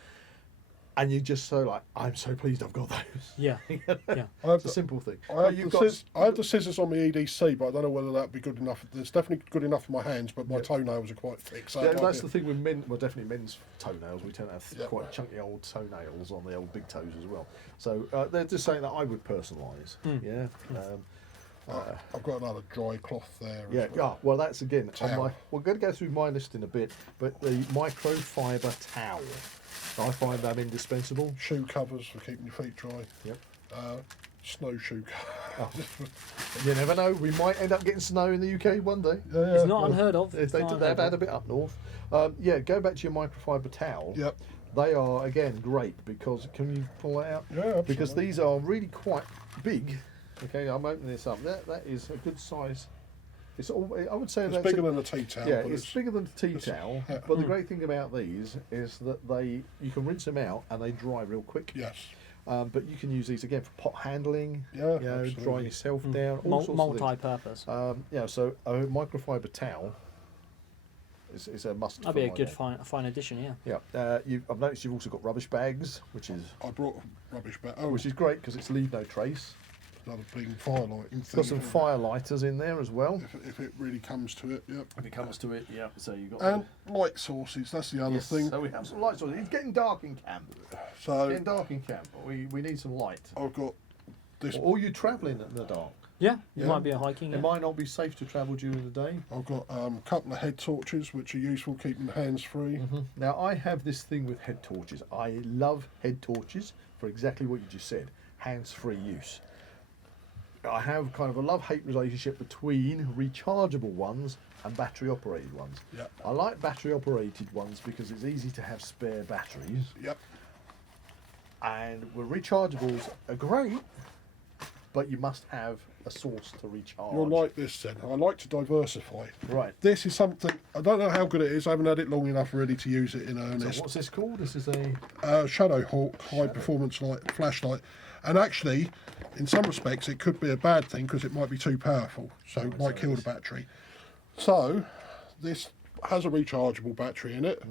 And you're just so like, I'm so pleased I've got those. Yeah. Yeah. It's a simple thing. I But have, you've the got I have the scissors on my EDC, but I don't know whether that'd be good enough. It's definitely good enough for my hands, but my toenails are quite thick. So yeah, it might that's be- the thing with men. Well, definitely men's toenails. We tend to have Yeah. quite chunky old toenails on the old big toes as well. So they're just saying that I would personalise. Yeah. I've got another dry cloth there. as Yeah, well. well, that's again. Towel. We're going to go through my list in a bit, but the microfiber towel, I find them indispensable. Shoe covers for keeping your feet dry. Yep. Snowshoe covers. You never know. We might end up getting snow in the UK one day. It's not unheard of. If It's they not they've unheard had a of. bit up north. Yeah, go back to your microfiber towel. Yep. They are again great because can you pull that out? Yeah, absolutely. Because these are really quite big. Okay, I'm opening this up. That is a good size. It's all. I would say It's that's bigger than a tea towel. yeah, but it's bigger than a tea towel. yeah. But the great thing about these is that you can rinse them out and they dry real quick. Yes. But you can use these again for pot handling. Yeah, drying absolutely. yourself down. All sorts of things. Multi-purpose. So a microfiber towel It's a must. That'd be a good fine addition, yeah. Yeah. I've noticed you've also got rubbish bags, which is I brought a rubbish bag. which is great because it's leave no trace. Another big firelight. It's got some fire lighters in there as well. If it really comes to it, yep. If it comes to it, yeah. So you got And light sources. That's the other thing. So we have some light sources. It's getting dark in camp. So It's getting dark in camp. We need some light. I've got this. Or you travelling in the dark. Yeah, you Yeah. might be hiking. It Yeah. might not be safe to travel during the day. I've got a couple of head torches which are useful keeping hands free. Now I have this thing with head torches. I love head torches for exactly what you just said, hands-free use. I have kind of a love-hate relationship between rechargeable ones and battery-operated ones. Yep. I like battery-operated ones because it's easy to have spare batteries, Yep. and the rechargeables are great, but you must have a source to recharge. You're like this then. I like to diversify. Right. This is something, I don't know how good it is. I haven't had it long enough really to use it in So earnest. what's this called? This is a... Shadow Hawk high performance light flashlight, and actually in some respects it could be a bad thing because it might be too powerful, so it might kill the battery. So this has a rechargeable battery in it,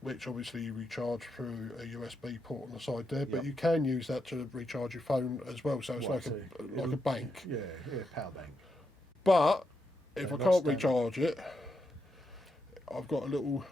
which obviously you recharge through a USB port on the side there, but Yep. you can use that to recharge your phone as well, so it's Right, like so like a bank. Yeah, power bank. But if So I not can't standard. recharge it, I've got a little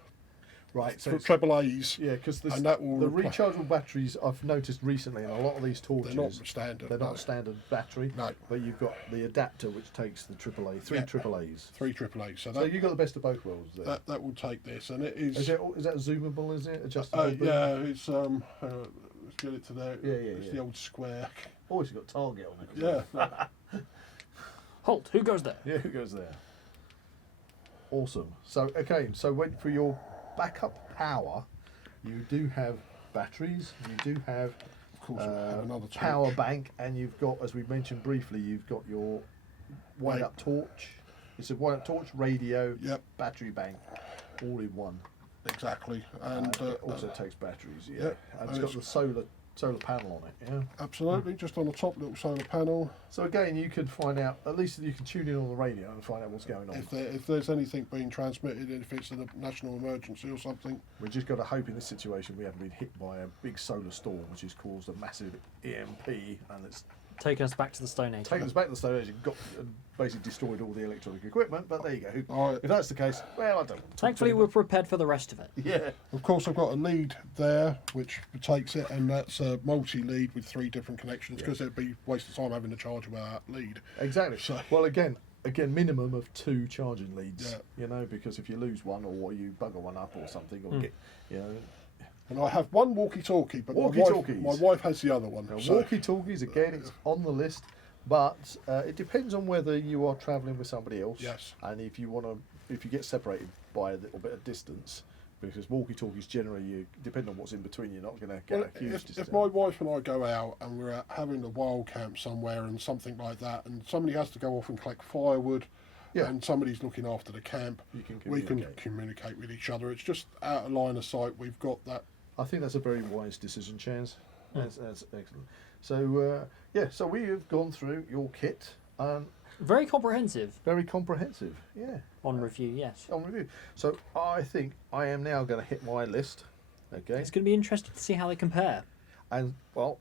Right, so it's- treble A's. yeah, because the And that will rechargeable batteries I've noticed recently in a lot of these torches. They're not standard. They're no. not standard battery. No. But you've got the adapter which takes the AAA, three Yeah. AAA's. 3 AAA. So So that, you've got the best of both worlds there. that will take this, and it is. Is that zoomable? Is it adjustable? boom? Yeah, it's let's get it to there. Yeah, It's yeah. the old square. Oh, it's got target on it. as Yeah. well. Halt, who goes there? Yeah, who goes there? Awesome. So so when for your backup power, you do have batteries. You do have Of course, we have another torch. power bank, and you've got, as we mentioned briefly, you've got your wind up torch. It's a wind up torch, radio, Yep. battery bank, all in one. Exactly, and It also takes batteries, yeah. yeah, And it's and got the solar panel on it, yeah. absolutely, just on the top little solar panel. So again, you could find out, at least you can tune in on the radio and find out what's going on. If there's anything being transmitted, if it's a national emergency or something, We just got to hope in this situation we haven't been hit by a big solar storm, which has caused a massive EMP, and it's Taking us back to the Stone Age. taken us back to the Stone Age and basically destroyed all the electronic equipment. But there you go. Alright. If that's the case, well, I don't. want to talk Thankfully, too we're much. prepared for the rest of it. Yeah. of course I've got a lead there which takes it, and that's a multi-lead with 3 different connections because it'd be a waste of time having to charge without that lead. Exactly. So- Well, again, minimum of 2 charging leads. Yeah. You know, because if you lose one or you bugger one up or something, or get, you know, And I have one walkie-talkie, but Walkie-talkies. my wife has the other one. now, so- walkie-talkies. Again, it's on the list, but it depends on whether you are travelling with somebody else. Yes. And if you get separated by a little bit of distance, because walkie-talkies generally, you depend on what's in between, you're not going to get Well, a huge if distance. my wife and I go out and we're having a wild camp somewhere and something like that, and somebody has to go off and collect firewood, Yeah. and somebody's looking after the camp, You can we can communicate. communicate with each other. It's just out of line of sight. We've got that. I think that's a very wise decision, Chaz. That's excellent. So so we have gone through your kit. Very comprehensive Very comprehensive. Yeah. on review, yes. On review. So I think I am now going to hit my list. Okay. It's going to be interesting to see how they compare. And well,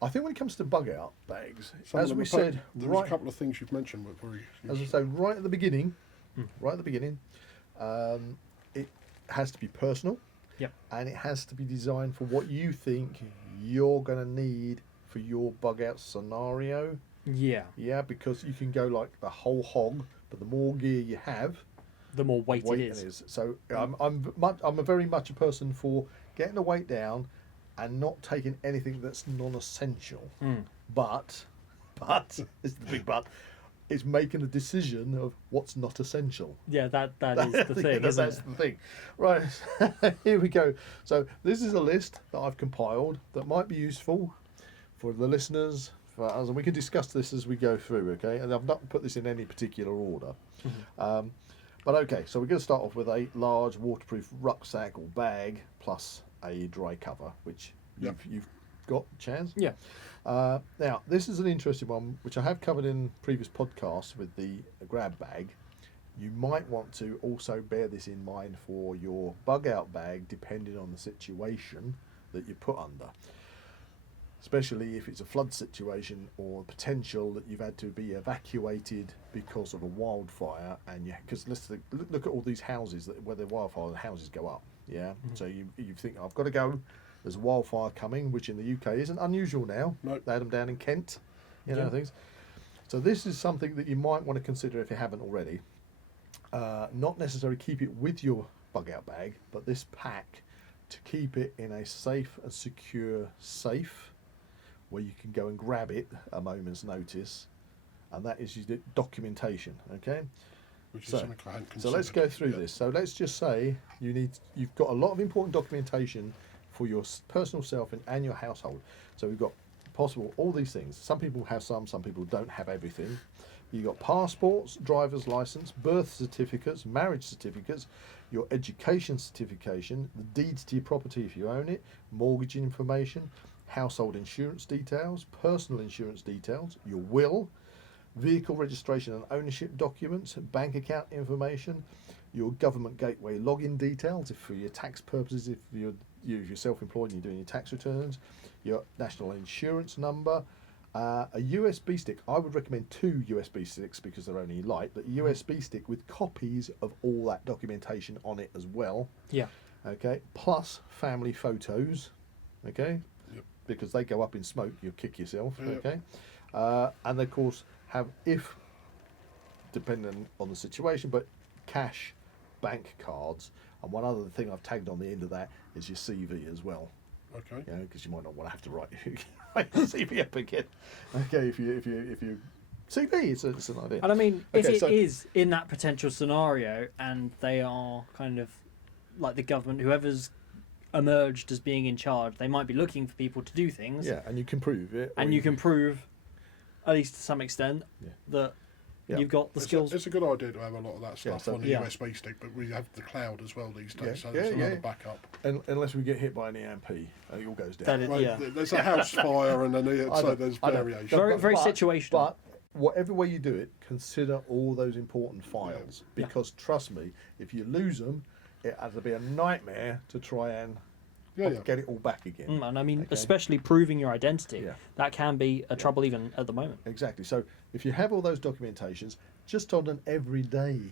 I think when it comes to bug out bags, Some of as them we are said, there was a right, couple of things you've mentioned were very. as I said, right at the beginning, it has to be personal. Yep. And it has to be designed for what you think you're going to need for your bug out scenario. Yeah. Yeah, because you can go like the whole hog, but the more gear you have, The more weight, weight it is. So I'm a very much a person for getting the weight down and not taking anything that's non-essential. But this is the big but. Is making a decision of what's not essential. Yeah, that is the thing, isn't That's it? the thing. Right, here we go. So this is a list that I've compiled that might be useful for the listeners, for us, and we can discuss this as we go through, okay? And I've not put this in any particular order. But okay, so we're going to start off with a large waterproof rucksack or bag plus a dry cover, which you've got, Chaz? Yeah. Now, this is an interesting one, which I have covered in previous podcasts with the grab bag. You might want to also bear this in mind for your bug out bag, depending on the situation that you put under. Especially if it's a flood situation or potential that you've had to be evacuated because of a wildfire, and because let's look at all these houses that where the wildfire, the houses go up. Yeah, so you think I've got to go. There's a wildfire coming, which in the UK isn't unusual now. Nope. They had them down in Kent, you know things. So this is something that you might want to consider if you haven't already. Not necessarily keep it with your bug out bag, but this pack to keep it in a safe and secure safe where you can go and grab it a moment's notice, and that is your documentation. Okay, Which is so, something I hadn't so let's go through this. So let's just say you've got a lot of important documentation for your personal self and your household. So we've got possible all these things. Some people have some people don't have everything. You've got passports, driver's license, birth certificates, marriage certificates, your education certification, the deeds to your property if you own it, mortgage information, household insurance details, personal insurance details, your will, vehicle registration and ownership documents, bank account information, your government gateway login details if for your tax purposes, if you're self-employed and you're doing your tax returns, your national insurance number, a USB stick. I would recommend 2 USB sticks because they're only light, but a USB stick with copies of all that documentation on it as well. Yeah. Okay, plus family photos. Okay, Yep. because they go up in smoke, you'll kick yourself. Yep. Okay, and of course have, if depending on the situation, but cash, bank cards, and one other thing I've tagged on the end of that is your CV as well. Okay. You know, because you might not want to have to write the CV up again. Okay, if you CV, it's an idea. And I mean, if Okay, it so- is in that potential scenario, and they are kind of like the government, whoever's emerged as being in charge, they might be looking for people to do things, Yeah, and you can prove it. and you can prove, at least to some extent, Yeah. that Yeah. you've got the skills. It's a good idea to have a lot of that stuff so- on the Yeah. USB stick, but we have the cloud as well these days, Yeah, so there's yeah, another yeah. backup. Unless we get hit by an EMP, it all goes down. That is, Well, yeah, there's a house fire and then I so know, there's I know. variation. Very situational. But whatever way you do it, consider all those important files, Yeah. because trust me, if you lose them, it has to be a nightmare to try and Yeah, yeah. get it all back again. And I mean, Okay. especially proving your identity, Yeah. that can be a trouble even at the moment. Exactly. So if you have all those documentations, just on an everyday,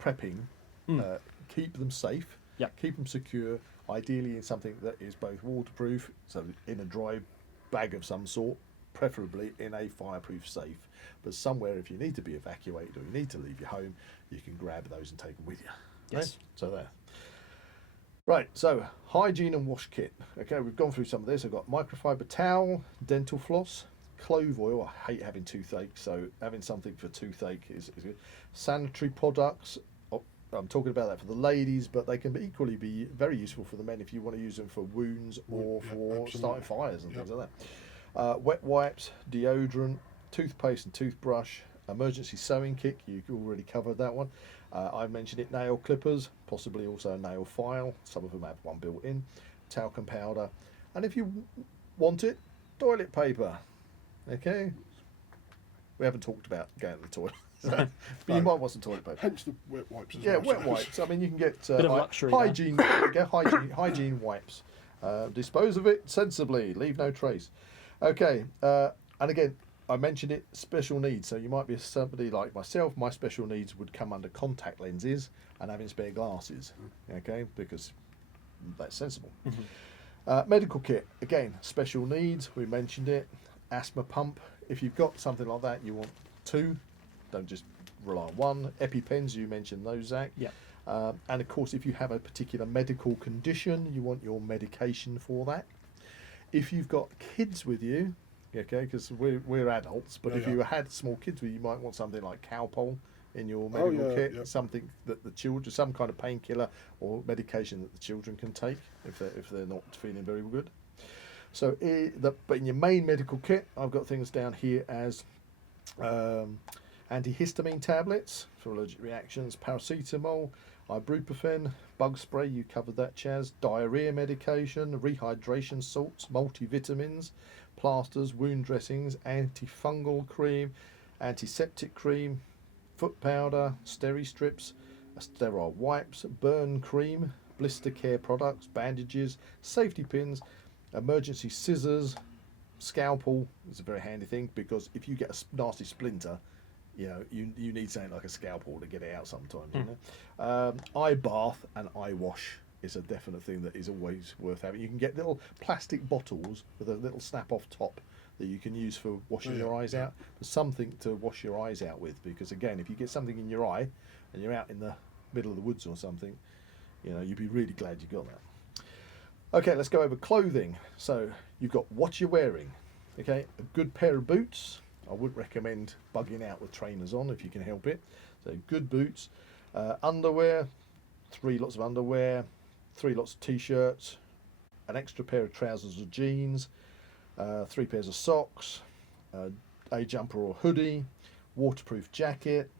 prepping, keep them safe, Yeah. keep them secure, ideally in something that is both waterproof, so in a dry bag of some sort, preferably in a fireproof safe. But somewhere, if you need to be evacuated or you need to leave your home, you can grab those and take them with you. Yes. Right? So there. Right, so hygiene and wash kit. Okay, we've gone through some of this. I've got microfiber towel, dental floss, clove oil. I hate having toothache, so having something for toothache is good. Sanitary products. I'm talking about that for the ladies, but they can equally be very useful for the men if you want to use them for wounds or Yeah, for absolutely. starting fires and Yeah. things like that. Wet wipes, deodorant, toothpaste and toothbrush, emergency sewing kit. You already covered that one. I mentioned it, nail clippers, possibly also a nail file. Some of them have one built in. Talcum powder. And if you want it, toilet paper. Okay? We haven't talked about going to the toilet. But you might want some toilet paper. Hence the wet wipes as Yeah, well. wet so- wipes. I mean, you can get Bit of luxury there. hygiene wipes. Dispose of it sensibly. Leave no trace. Okay. And again, I mentioned it, special needs. So you might be somebody like myself. My special needs would come under contact lenses and having spare glasses. Okay, because that's sensible. Medical kit. Again, special needs. We mentioned it. Asthma pump. If you've got something like that, you want 2. Don't just rely on 1. EpiPens. You mentioned those, Zach. Yeah. And of course, if you have a particular medical condition, you want your medication for that. If you've got kids with you, okay, because we're adults, but Yeah, if yeah. you had small kids with you, you might want something like Calpol in your medical yeah, kit, yeah. something that the children, some kind of painkiller or medication that the children can take if they're not feeling very good. So, but in your main medical kit, I've got things down here as antihistamine tablets for allergic reactions, paracetamol, ibuprofen, bug spray, you covered that, Chaz, diarrhea medication, rehydration salts, multivitamins, plasters, wound dressings, antifungal cream, antiseptic cream, foot powder, steri strips, sterile wipes, burn cream, blister care products, bandages, safety pins, emergency scissors, scalpel is a very handy thing, because if you get a nasty splinter, you know, you need something like a scalpel to get it out sometimes. You know, eye bath and eye wash is a definite thing that is always worth having. You can get little plastic bottles with a little snap off top that you can use for washing your eyes out. There's something to wash your eyes out with, because again, if you get something in your eye and you're out in the middle of the woods or something, you know, you'd be really glad you got that. Okay, let's go over clothing. So you've got what you're wearing. Okay, a good pair of boots. I would recommend bugging out with trainers on if you can help it. So good boots, underwear, 3 lots of underwear, 3 lots of t-shirts, an extra pair of trousers or jeans, 3 pairs of socks, a jumper or hoodie, waterproof jacket.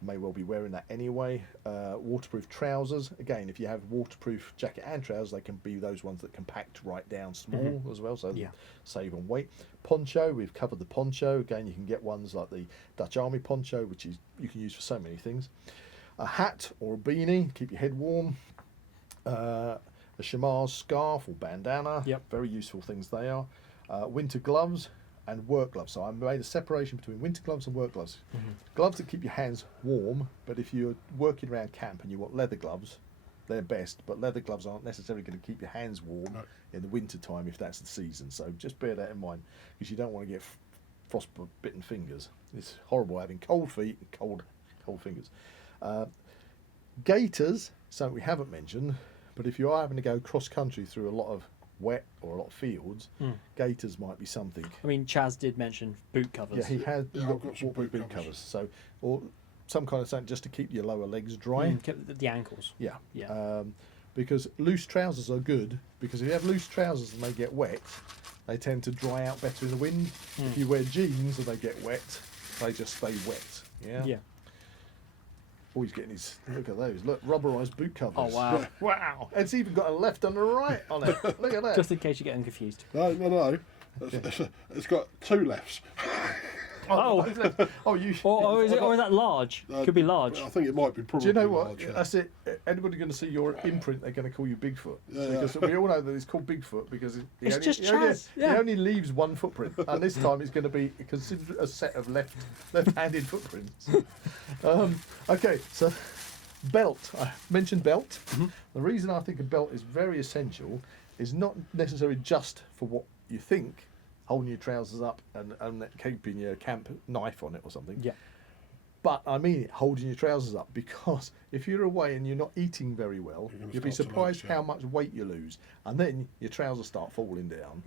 May well be wearing that anyway. Waterproof trousers. Again, if you have waterproof jacket and trousers, they can be those ones that compact right down small as well, so save on weight. Poncho, we've covered the poncho. Again, you can get ones like the Dutch Army poncho, which is you can use for so many things. A hat or a beanie, keep your head warm. A chamois scarf or bandana. Very useful things they are. Winter gloves and work gloves. So I made a separation between winter gloves and work gloves. Gloves that keep your hands warm, but if you're working around camp and you want leather gloves, they're best, but leather gloves aren't necessarily going to keep your hands warm in the winter time if that's the season. So just bear that in mind, because you don't want to get frostbitten fingers. It's horrible having cold feet and cold fingers. Gaiters, something we haven't mentioned, but if you are having to go cross country through a lot of wet or a lot of fields, gaiters might be something. I mean, Chaz did mention boot covers. Yeah, he has. I've got some boot boot covers. So, or some kind of something just to keep your lower legs dry. The ankles. Yeah. Because loose trousers are good, because if you have loose trousers and they get wet, they tend to dry out better in the wind. If you wear jeans and they get wet, they just stay wet. Yeah. Oh, he's getting his, look at those, look, rubberised boot covers. Oh, wow. Wow. It's even got a left and a right on it. Look at that. Just in case you're getting confused. No. It's got 2 lefts. Oh, you. or is that large? Could be large. I think it might be probably. Do you know what? large, That's it. Anybody going to see your imprint, they're going to call you Bigfoot. Because we all know that it's called Bigfoot because he only leaves one footprint, and this time it's going to be considered a set of left-handed footprints. Okay, so belt. I mentioned belt. The reason I think a belt is very essential is not necessarily just for what you think, holding your trousers up and keeping your camp knife on it or something. But I mean it, holding your trousers up, because if you're away and you're not eating very well, you'll be surprised how much weight you lose, and then your trousers start falling down.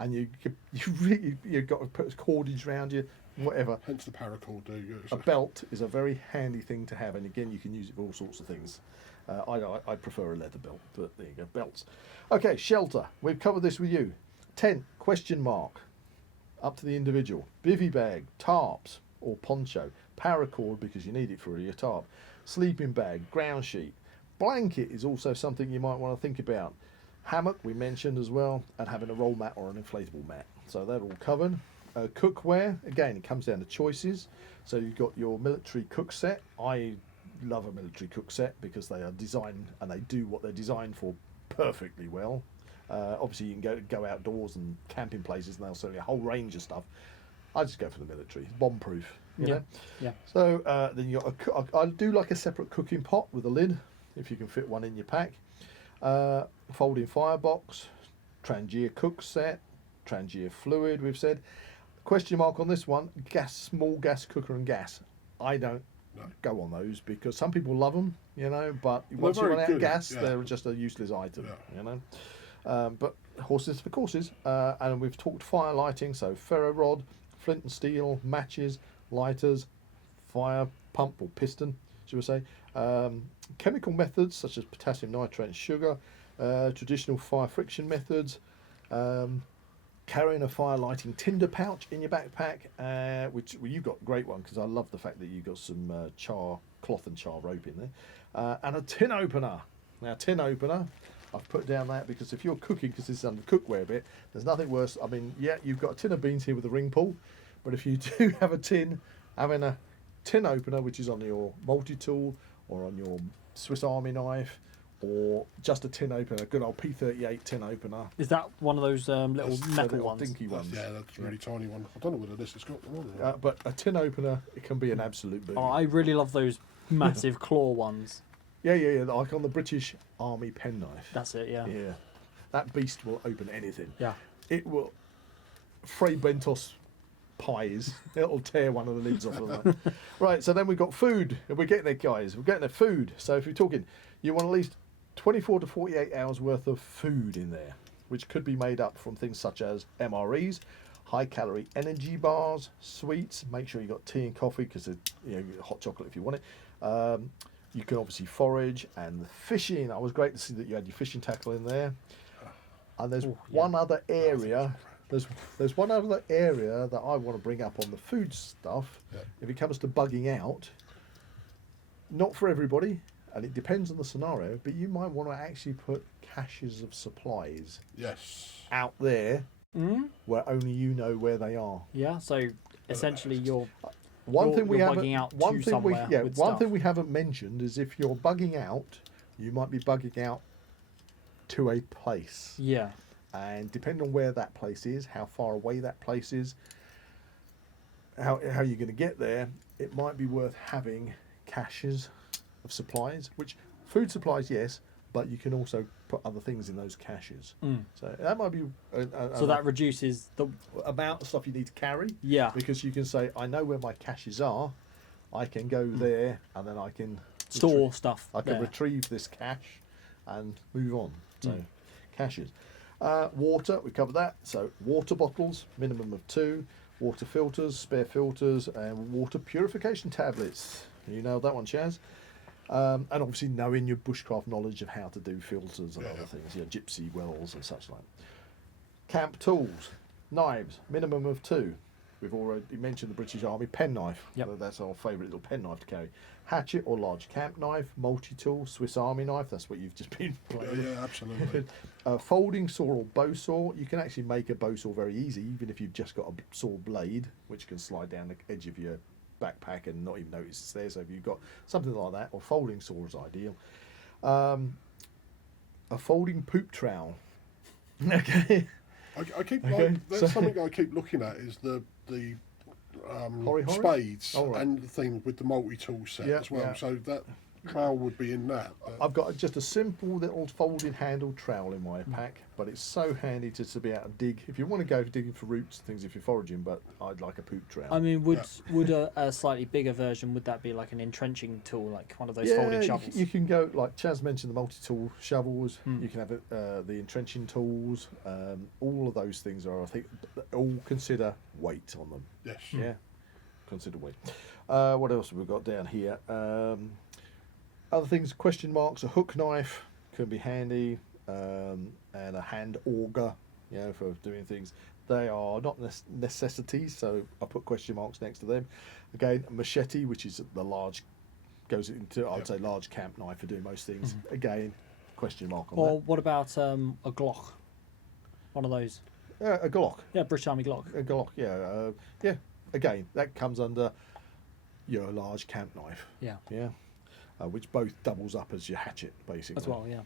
And you've got to put cordage around you, whatever. Hence the paracord, do you? A belt is a very handy thing to have, and again, you can use it for all sorts of things. I prefer a leather belt, but there you go, belts. Okay, shelter. We've covered this with you. Tent, question mark, up to the individual. Bivy bag, tarps or poncho, paracord because you need it for your tarp, sleeping bag, ground sheet. Blanket is also something you might want to think about. Hammock we mentioned as well, and having a roll mat or an inflatable mat. So they're all covered. Cookware, again, it comes down to choices. So you've got your military cook set. I love a military cook set because they are designed and they do what they're designed for perfectly well. Obviously, you can go outdoors and camping places, and they'll sell you a whole range of stuff. I just go for the military, bomb proof. You know? So then you got I do like a separate cooking pot with a lid, if you can fit one in your pack. Folding firebox, Trangia cook set, Trangia fluid. We've said. Question mark on this one: small gas cooker and gas. I don't go on those because some people love them, but once you run out of gas, they're just a useless item, But horses for courses, and we've talked fire lighting, so ferro rod, flint and steel, matches, lighters, fire pump or piston, should we say, chemical methods such as potassium nitrate and sugar, traditional fire friction methods, carrying a fire lighting tinder pouch in your backpack, you've got a great one because I love the fact that you've got some cloth and char rope in there, and a tin opener. Now, tin opener, I've put down that because if you're cooking, because this is under the cookware bit, there's nothing worse. I mean, you've got a tin of beans here with a ring pull, but if you do have a tin, having a tin opener, which is on your multi-tool or on your Swiss Army knife, or just a tin opener, a good old P38 tin opener. Is that one of those little metal ones? Dinky ones. Yeah, that's a really tiny one. I don't know whether this has got one on it. But a tin opener, it can be an absolute boon. Oh, I really love those massive claw ones. Yeah, like on the British Army penknife. That's it, yeah. Yeah. That beast will open anything. Yeah. It will. Fray Bentos pies. It'll tear one of the lids off of that. Right, so then we've got food. We're getting there, guys. We're getting there. Food. So if you're talking, you want at least 24 to 48 hours worth of food in there, which could be made up from things such as MREs, high calorie energy bars, sweets. Make sure you got tea and coffee, because hot chocolate if you want it. You can obviously forage, and the fishing. I was great to see that you had your fishing tackle in there. And there's one other area. There's one other area that I want to bring up on the food stuff. Yeah. If it comes to bugging out, not for everybody, and it depends on the scenario, but you might want to actually put caches of supplies out there where only you know where they are. Yeah, so essentially you're bugging out to somewhere with one stuff. thing we haven't mentioned is if you're bugging out, you might be bugging out to a place. Yeah. And depending on where that place is, how far away that place is, how you're going to get there, it might be worth having caches of supplies, which food supplies, yes, but you can also put other things in those caches. So that might be so that reduces the amount of stuff you need to carry. Yeah. Because you can say, I know where my caches are, I can go there, and then I can store stuff. I can retrieve this cache and move on. So caches. Water, we covered that. So water bottles, minimum of 2. Water filters, spare filters, and water purification tablets. You nailed that one, Chaz. And obviously knowing your bushcraft knowledge of how to do filters and other things, your gypsy wells and such like. Camp tools, knives, minimum of 2. We've already mentioned the British Army penknife. Yep. That's our favourite little penknife to carry. Hatchet or large camp knife, multi-tool, Swiss Army knife. That's what you've just been playing. Yeah, absolutely. Folding saw or bow saw. You can actually make a bow saw very easy, even if you've just got a saw blade, which can slide down the edge of your backpack and not even notice it's there. So if you've got something like that, or folding saw is ideal. A folding poop trowel. Okay. I keep Okay, that's something I keep looking at is the Hori? spades Oh, right. and the thing with the multi-tool set Yeah, as well. yeah. So that trowel would be in that. I've got just a simple little folding handled trowel in my pack, but it's so handy just to be able to dig. If you want to go digging for roots and things, if you're foraging, but I'd like a poop trowel. I mean, would a slightly bigger version, would that be like an entrenching tool, like one of those folding shovels? You can go, like Chaz mentioned, the multi-tool shovels. You can have the entrenching tools. All of those things are, I think, all consider weight on them. Yes. Yeah, consider weight. What else have we got down here? Other things, question marks, a hook knife can be handy, and a hand auger, for doing things. They are not necessities, so I put question marks next to them. Again, a machete, which is the large, goes into, I'd say, large camp knife for doing most things. Again, question mark on Or what about a Glock? One of those. that. A Glock. Yeah, British Army Glock. A Glock, yeah. Yeah, again, that comes under your large camp knife. Yeah. Yeah. Which both doubles up as your hatchet, basically. As well, yeah.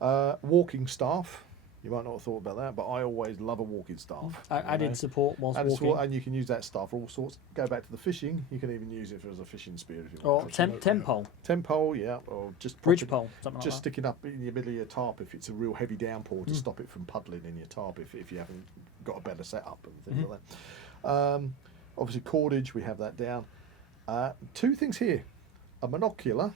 Yep. Walking staff. You might not have thought about that, but I always love a walking staff. Added support whilst and walking. and you can use that staff for all sorts. Go back to the fishing. You can even use it as a fishing spear if you Or want. temp pole. Temp pole, yeah, or just Bridge pole, something like just that. sticking up in the middle of your tarp if it's a real heavy downpour to stop it from puddling in your tarp if you haven't got a better setup and things like that. Obviously cordage, we have that down. 2 things here: a monocular,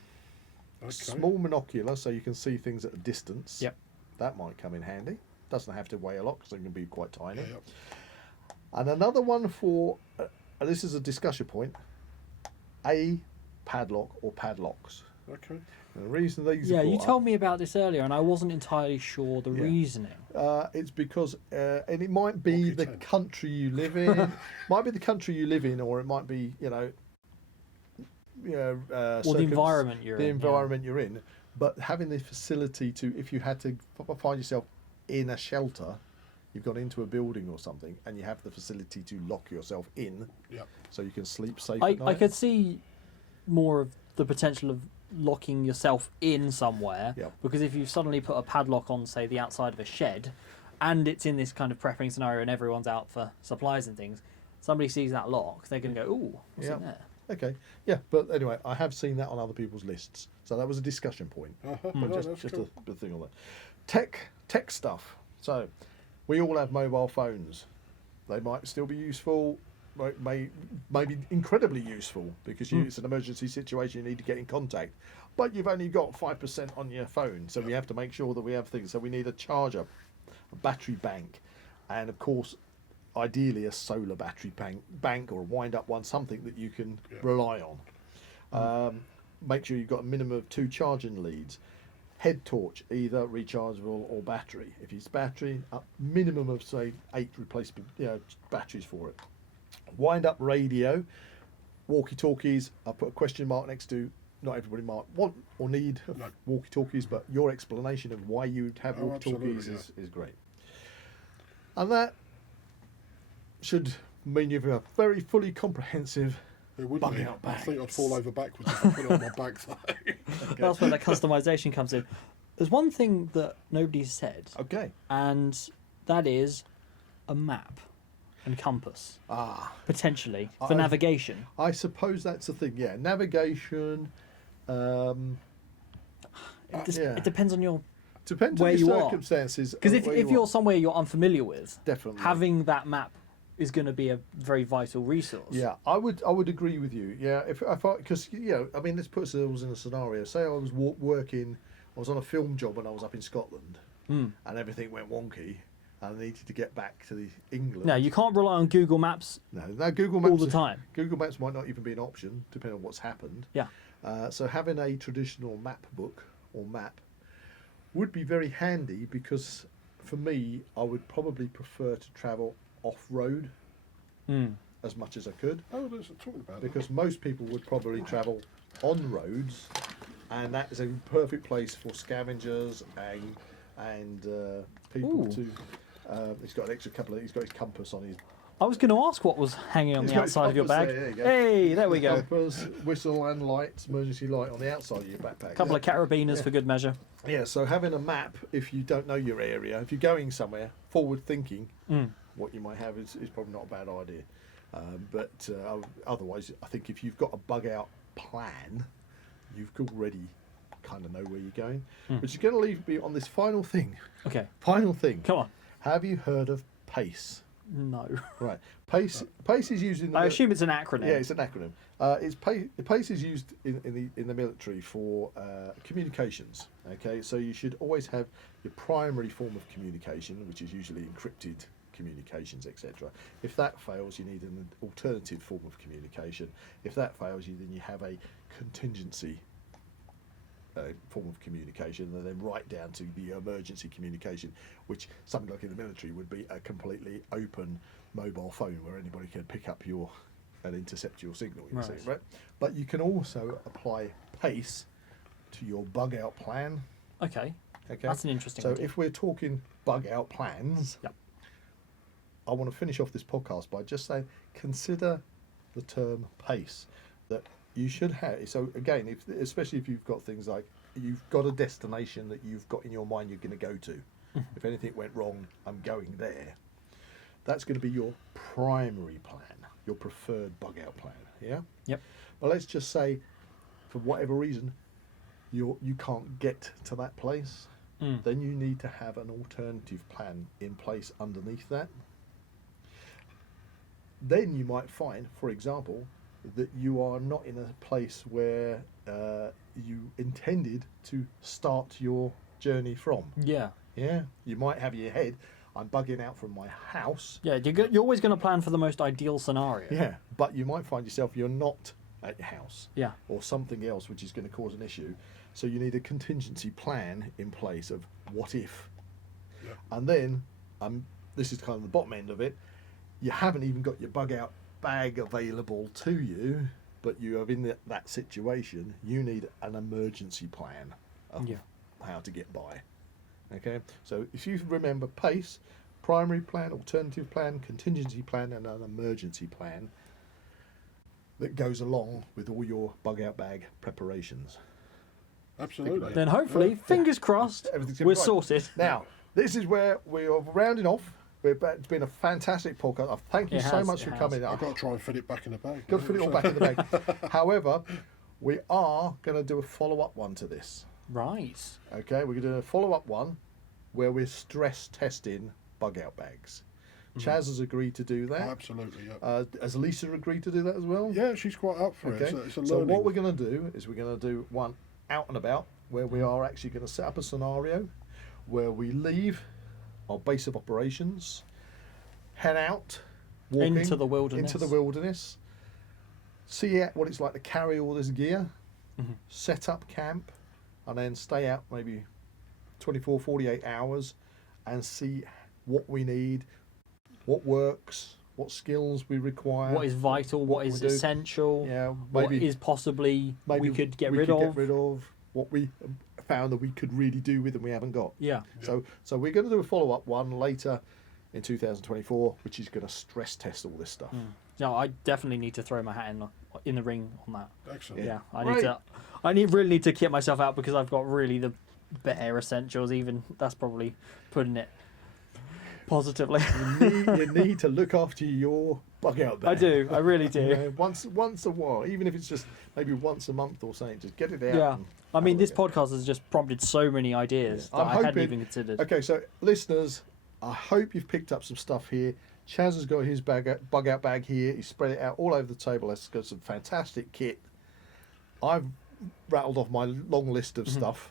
small monocular, so you can see things at a distance. Yep. That might come in handy. Doesn't have to weigh a lot because it can be quite tiny. Yeah, yep. And another one for this is a discussion point: a padlock or padlocks. Okay. And the reason these Yeah, are you brought told me about this earlier, and I wasn't entirely sure the reasoning. it's because and it might be Rocky the 10. country you live in, might be the country you live in, or it might be Or the environment you're in. the environment you're in. But having the facility to, if you had to find yourself in a shelter, you've gone into a building or something and you have the facility to lock yourself in, so you can sleep safe at night. I could see more of the potential of locking yourself in somewhere, because if you suddenly put a padlock on, say, the outside of a shed, and it's in this kind of prepping scenario and everyone's out for supplies and things, somebody sees that lock, they're going to go, ooh, what's in there? Okay, yeah, but anyway, I have seen that on other people's lists, so that was a discussion point. Just cool. a thing on that. Tech stuff. So, we all have mobile phones. They might still be useful, may be incredibly useful because it's an emergency situation. You need to get in contact, but you've only got 5% on your phone, so we have to make sure that we have things. So we need a charger, a battery bank, and of course, ideally a solar battery bank or a wind-up one, something that you can rely on. Make sure you've got a minimum of 2 charging leads. Head torch, either rechargeable or battery. If it's battery, a minimum of say 8 replacement batteries for it. Wind-up radio, walkie-talkies. I put a question mark next to. Not everybody might want or need walkie-talkies, but your explanation of why you'd have walkie-talkies is great. And that should mean you've a very fully comprehensive bug-out bag. I think I'd fall over backwards if I put it on my back. That's where the customization comes in. There's one thing that nobody's said. Okay. And that is a map and compass. Potentially for navigation. I suppose that's the thing. Yeah, navigation. It depends on your where you your circumstances. Because if you're somewhere you're unfamiliar with, definitely having that map is going to be a very vital resource. Yeah, I would agree with you. Yeah, because I mean, let's put ourselves in a scenario. Say I was working, I was on a film job and I was up in Scotland, and everything went wonky, and I needed to get back to England. No, you can't rely on Google Maps. No, Google Maps all the time. Google Maps might not even be an option, depending on what's happened. Yeah. So having a traditional map book or map would be very handy, because for me, I would probably prefer to travel off-road as much as I could. Oh, there's talking about because it. Most people would probably travel on roads, and that is a perfect place for scavengers and people to. He's got an extra he's got his compass on his. I was going to ask what was hanging on the outside of your bag. Hey, there we go. Compass, whistle and lights, emergency light on the outside of your backpack. A couple of carabiners for good measure. Yeah, so having a map, if you don't know your area, if you're going somewhere, forward thinking, what you might have is probably not a bad idea. But otherwise, I think if you've got a bug out plan, you've already kind of know where you're going. But you're going to leave me on this final thing. Okay. Final thing. Come on. Have you heard of PACE? No. Right. PACE is used in the... I assume it's an acronym. Yeah, it's an acronym. PACE is used in the military for communications. Okay, so you should always have your primary form of communication, which is usually encrypted communications, etc. If that fails, you need an alternative form of communication. If that fails, then you have a contingency form of communication, and then right down to the emergency communication, which something like in the military would be a completely open mobile phone where anybody can pick up and intercept your signal. Right? But you can also apply PACE to your bug out plan. Okay. That's an interesting So idea. if we're talking bug out plans, I want to finish off this podcast by just saying, consider the term PACE that you should have. So again, especially if you've got things like you've got a destination that you've got in your mind you're going to go to. If anything went wrong, I'm going there. That's going to be your primary plan, your preferred bug out plan. Yeah. Yep. But let's just say, for whatever reason, you can't get to that place. Then you need to have an alternative plan in place underneath that. Then you might find, for example, that you are not in a place where you intended to start your journey from. Yeah. Yeah. You might have in your head, I'm bugging out from my house. Yeah, you're always going to plan for the most ideal scenario. Yeah, but you might find yourself you're not at your house. Yeah. Or something else which is going to cause an issue. So you need a contingency plan in place of what if. Yeah. And then, this is kind of the bottom end of it, you haven't even got your bug out bag available to you, but you are in that situation, you need an emergency plan of how to get by. Okay, so if you remember PACE, primary plan, alternative plan, contingency plan, and an emergency plan that goes along with all your bug out bag preparations. Absolutely. Then hopefully, fingers crossed, Everything's we're right. sorted. Now, this is where we are rounding off. It's been a fantastic podcast. Thank you so much for coming. I've got to try and fit it back in the bag. Got to fit it all back in the bag. However, we are going to do a follow-up one to this. Right. Okay, we're going to do a follow-up one where we're stress testing bug out bags. Chaz has agreed to do that. Oh, absolutely, yeah. Has Lisa agreed to do that as well? Yeah, she's quite up for Okay. it. It's a So learning. what we're going to do is we're going to do one out and about where we are actually going to set up a scenario where we leave our base of operations, head out, walking Into the wilderness. See what it's like to carry all this gear, set up camp, and then stay out maybe 24, 48 hours and see what we need, what works, what skills we require. What is vital, what is we do. essential, Yeah, what maybe is possibly maybe we could get rid of. Get rid of what we found that we could really do with and we haven't got. Yeah. So we're going to do a follow-up one later in 2024, which is going to stress test all this stuff. No, I definitely need to throw my hat in the ring on that. Excellent. Yeah, Right. really need to kit myself out because I've got really the bare essentials. Even that's probably putting it positively. You need to look after your bug out bag. I do. I really do. You know, once a while, even if it's just maybe once a month or something, just get it out. Yeah. and I mean, have a this look at podcast has just prompted so many ideas that I'm I hadn't hoping- even considered. it. Okay, so listeners, I hope you've picked up some stuff here. Chaz has got his bug out bag here. He's spread it out all over the table. It's got some fantastic kit. I've rattled off my long list of stuff.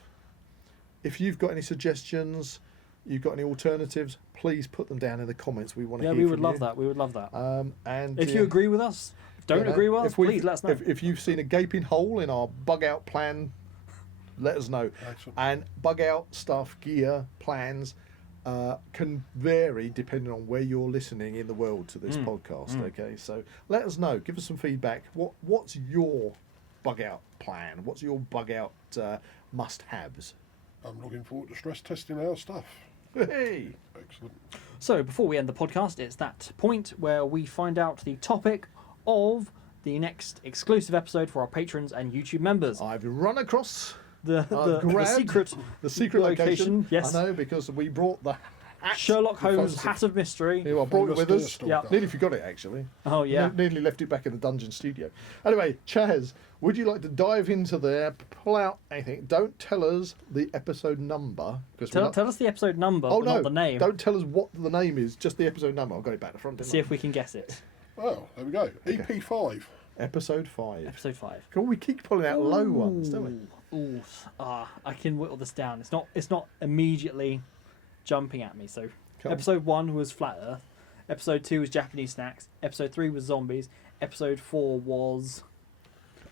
If you've got any suggestions, you've got any alternatives, please put them down in the comments. We want to Yeah, hear we would from love you. that. We would love that. And If you agree with us, don't you know, agree with us, if we've- please let us know. If you've seen a gaping hole in our bug out plan, let us know. Excellent. And bug out stuff, gear, plans can vary depending on where you're listening in the world to this podcast. Okay, so let us know. Give us some feedback. What's your bug out plan? What's your bug out must-haves? I'm looking forward to stress testing our stuff. Hey, Excellent. So, before we end the podcast, it's that point where we find out the topic of the next exclusive episode for our patrons and YouTube members. I've run across The grabbed the secret secret location. Yes. I know, because we brought the hat. Sherlock the Holmes fancy- Hat of Mystery. Yeah, I brought it with us. Yeah. Nearly forgot it, actually. Oh yeah. Nearly left it back in the dungeon studio. Anyway, Chaz, would you like to dive into there, pull out anything? Don't tell us the episode number. Because Tell us the episode number, Oh but no, not the name. don't tell us what the name is, just the episode number. I've got it back to front. didn't See I? if we can guess it. Well, there we go. EP5. Episode 5. Episode 5. Can we keep pulling out low ones, don't we? Ooh, I can whittle this down. It's not immediately jumping at me. So, Cool. episode 1 was Flat Earth. Episode 2 was Japanese snacks. Episode 3 was zombies. Episode 4 was.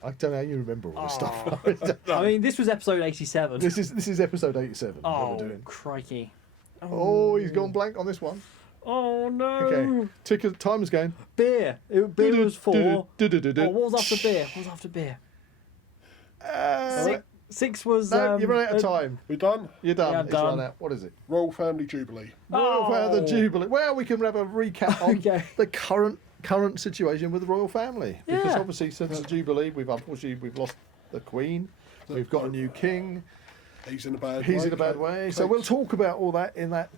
I don't know how you remember all this stuff. I mean, this was episode 87. This is episode 87. What Oh, we're doing. crikey! Oh, he's gone blank on this one. Oh no! Okay, time's going. Beer. Beer was 4. Oh, Oh, what was after beer? What was after beer? Uh, Six was. no, you're running out of time. We done? You're done. Yeah, I'm It's run done. out. What is it? Royal Family Jubilee. Royal Family, the Oh. Jubilee. Well, we can have a recap on Okay. the current situation with the royal family. Because Yeah. obviously since the Jubilee, we've lost the Queen. We've got a new king. He's in a bad way. He's in a bad way. So we'll talk about all that in that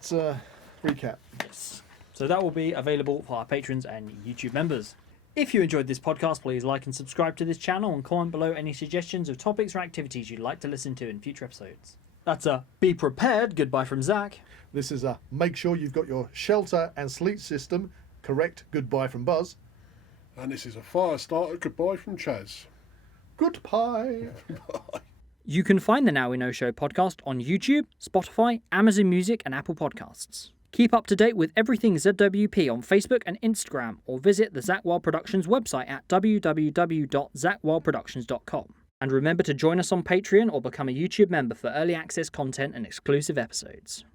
recap. Yes. So that will be available for our patrons and YouTube members. If you enjoyed this podcast, please like and subscribe to this channel and comment below any suggestions of topics or activities you'd like to listen to in future episodes. That's a be prepared. Goodbye from Zach. This is a make sure you've got your shelter and sleep system correct. Goodbye from Buzz. And this is a fire starter. Goodbye from Chaz. Goodbye. You can find the Now We Know Show podcast on YouTube, Spotify, Amazon Music, and Apple Podcasts. Keep up to date with everything ZWP on Facebook and Instagram, or visit the Zak Wylde Productions website at www.zakwyldeproductions.com. And remember to join us on Patreon or become a YouTube member for early access content and exclusive episodes.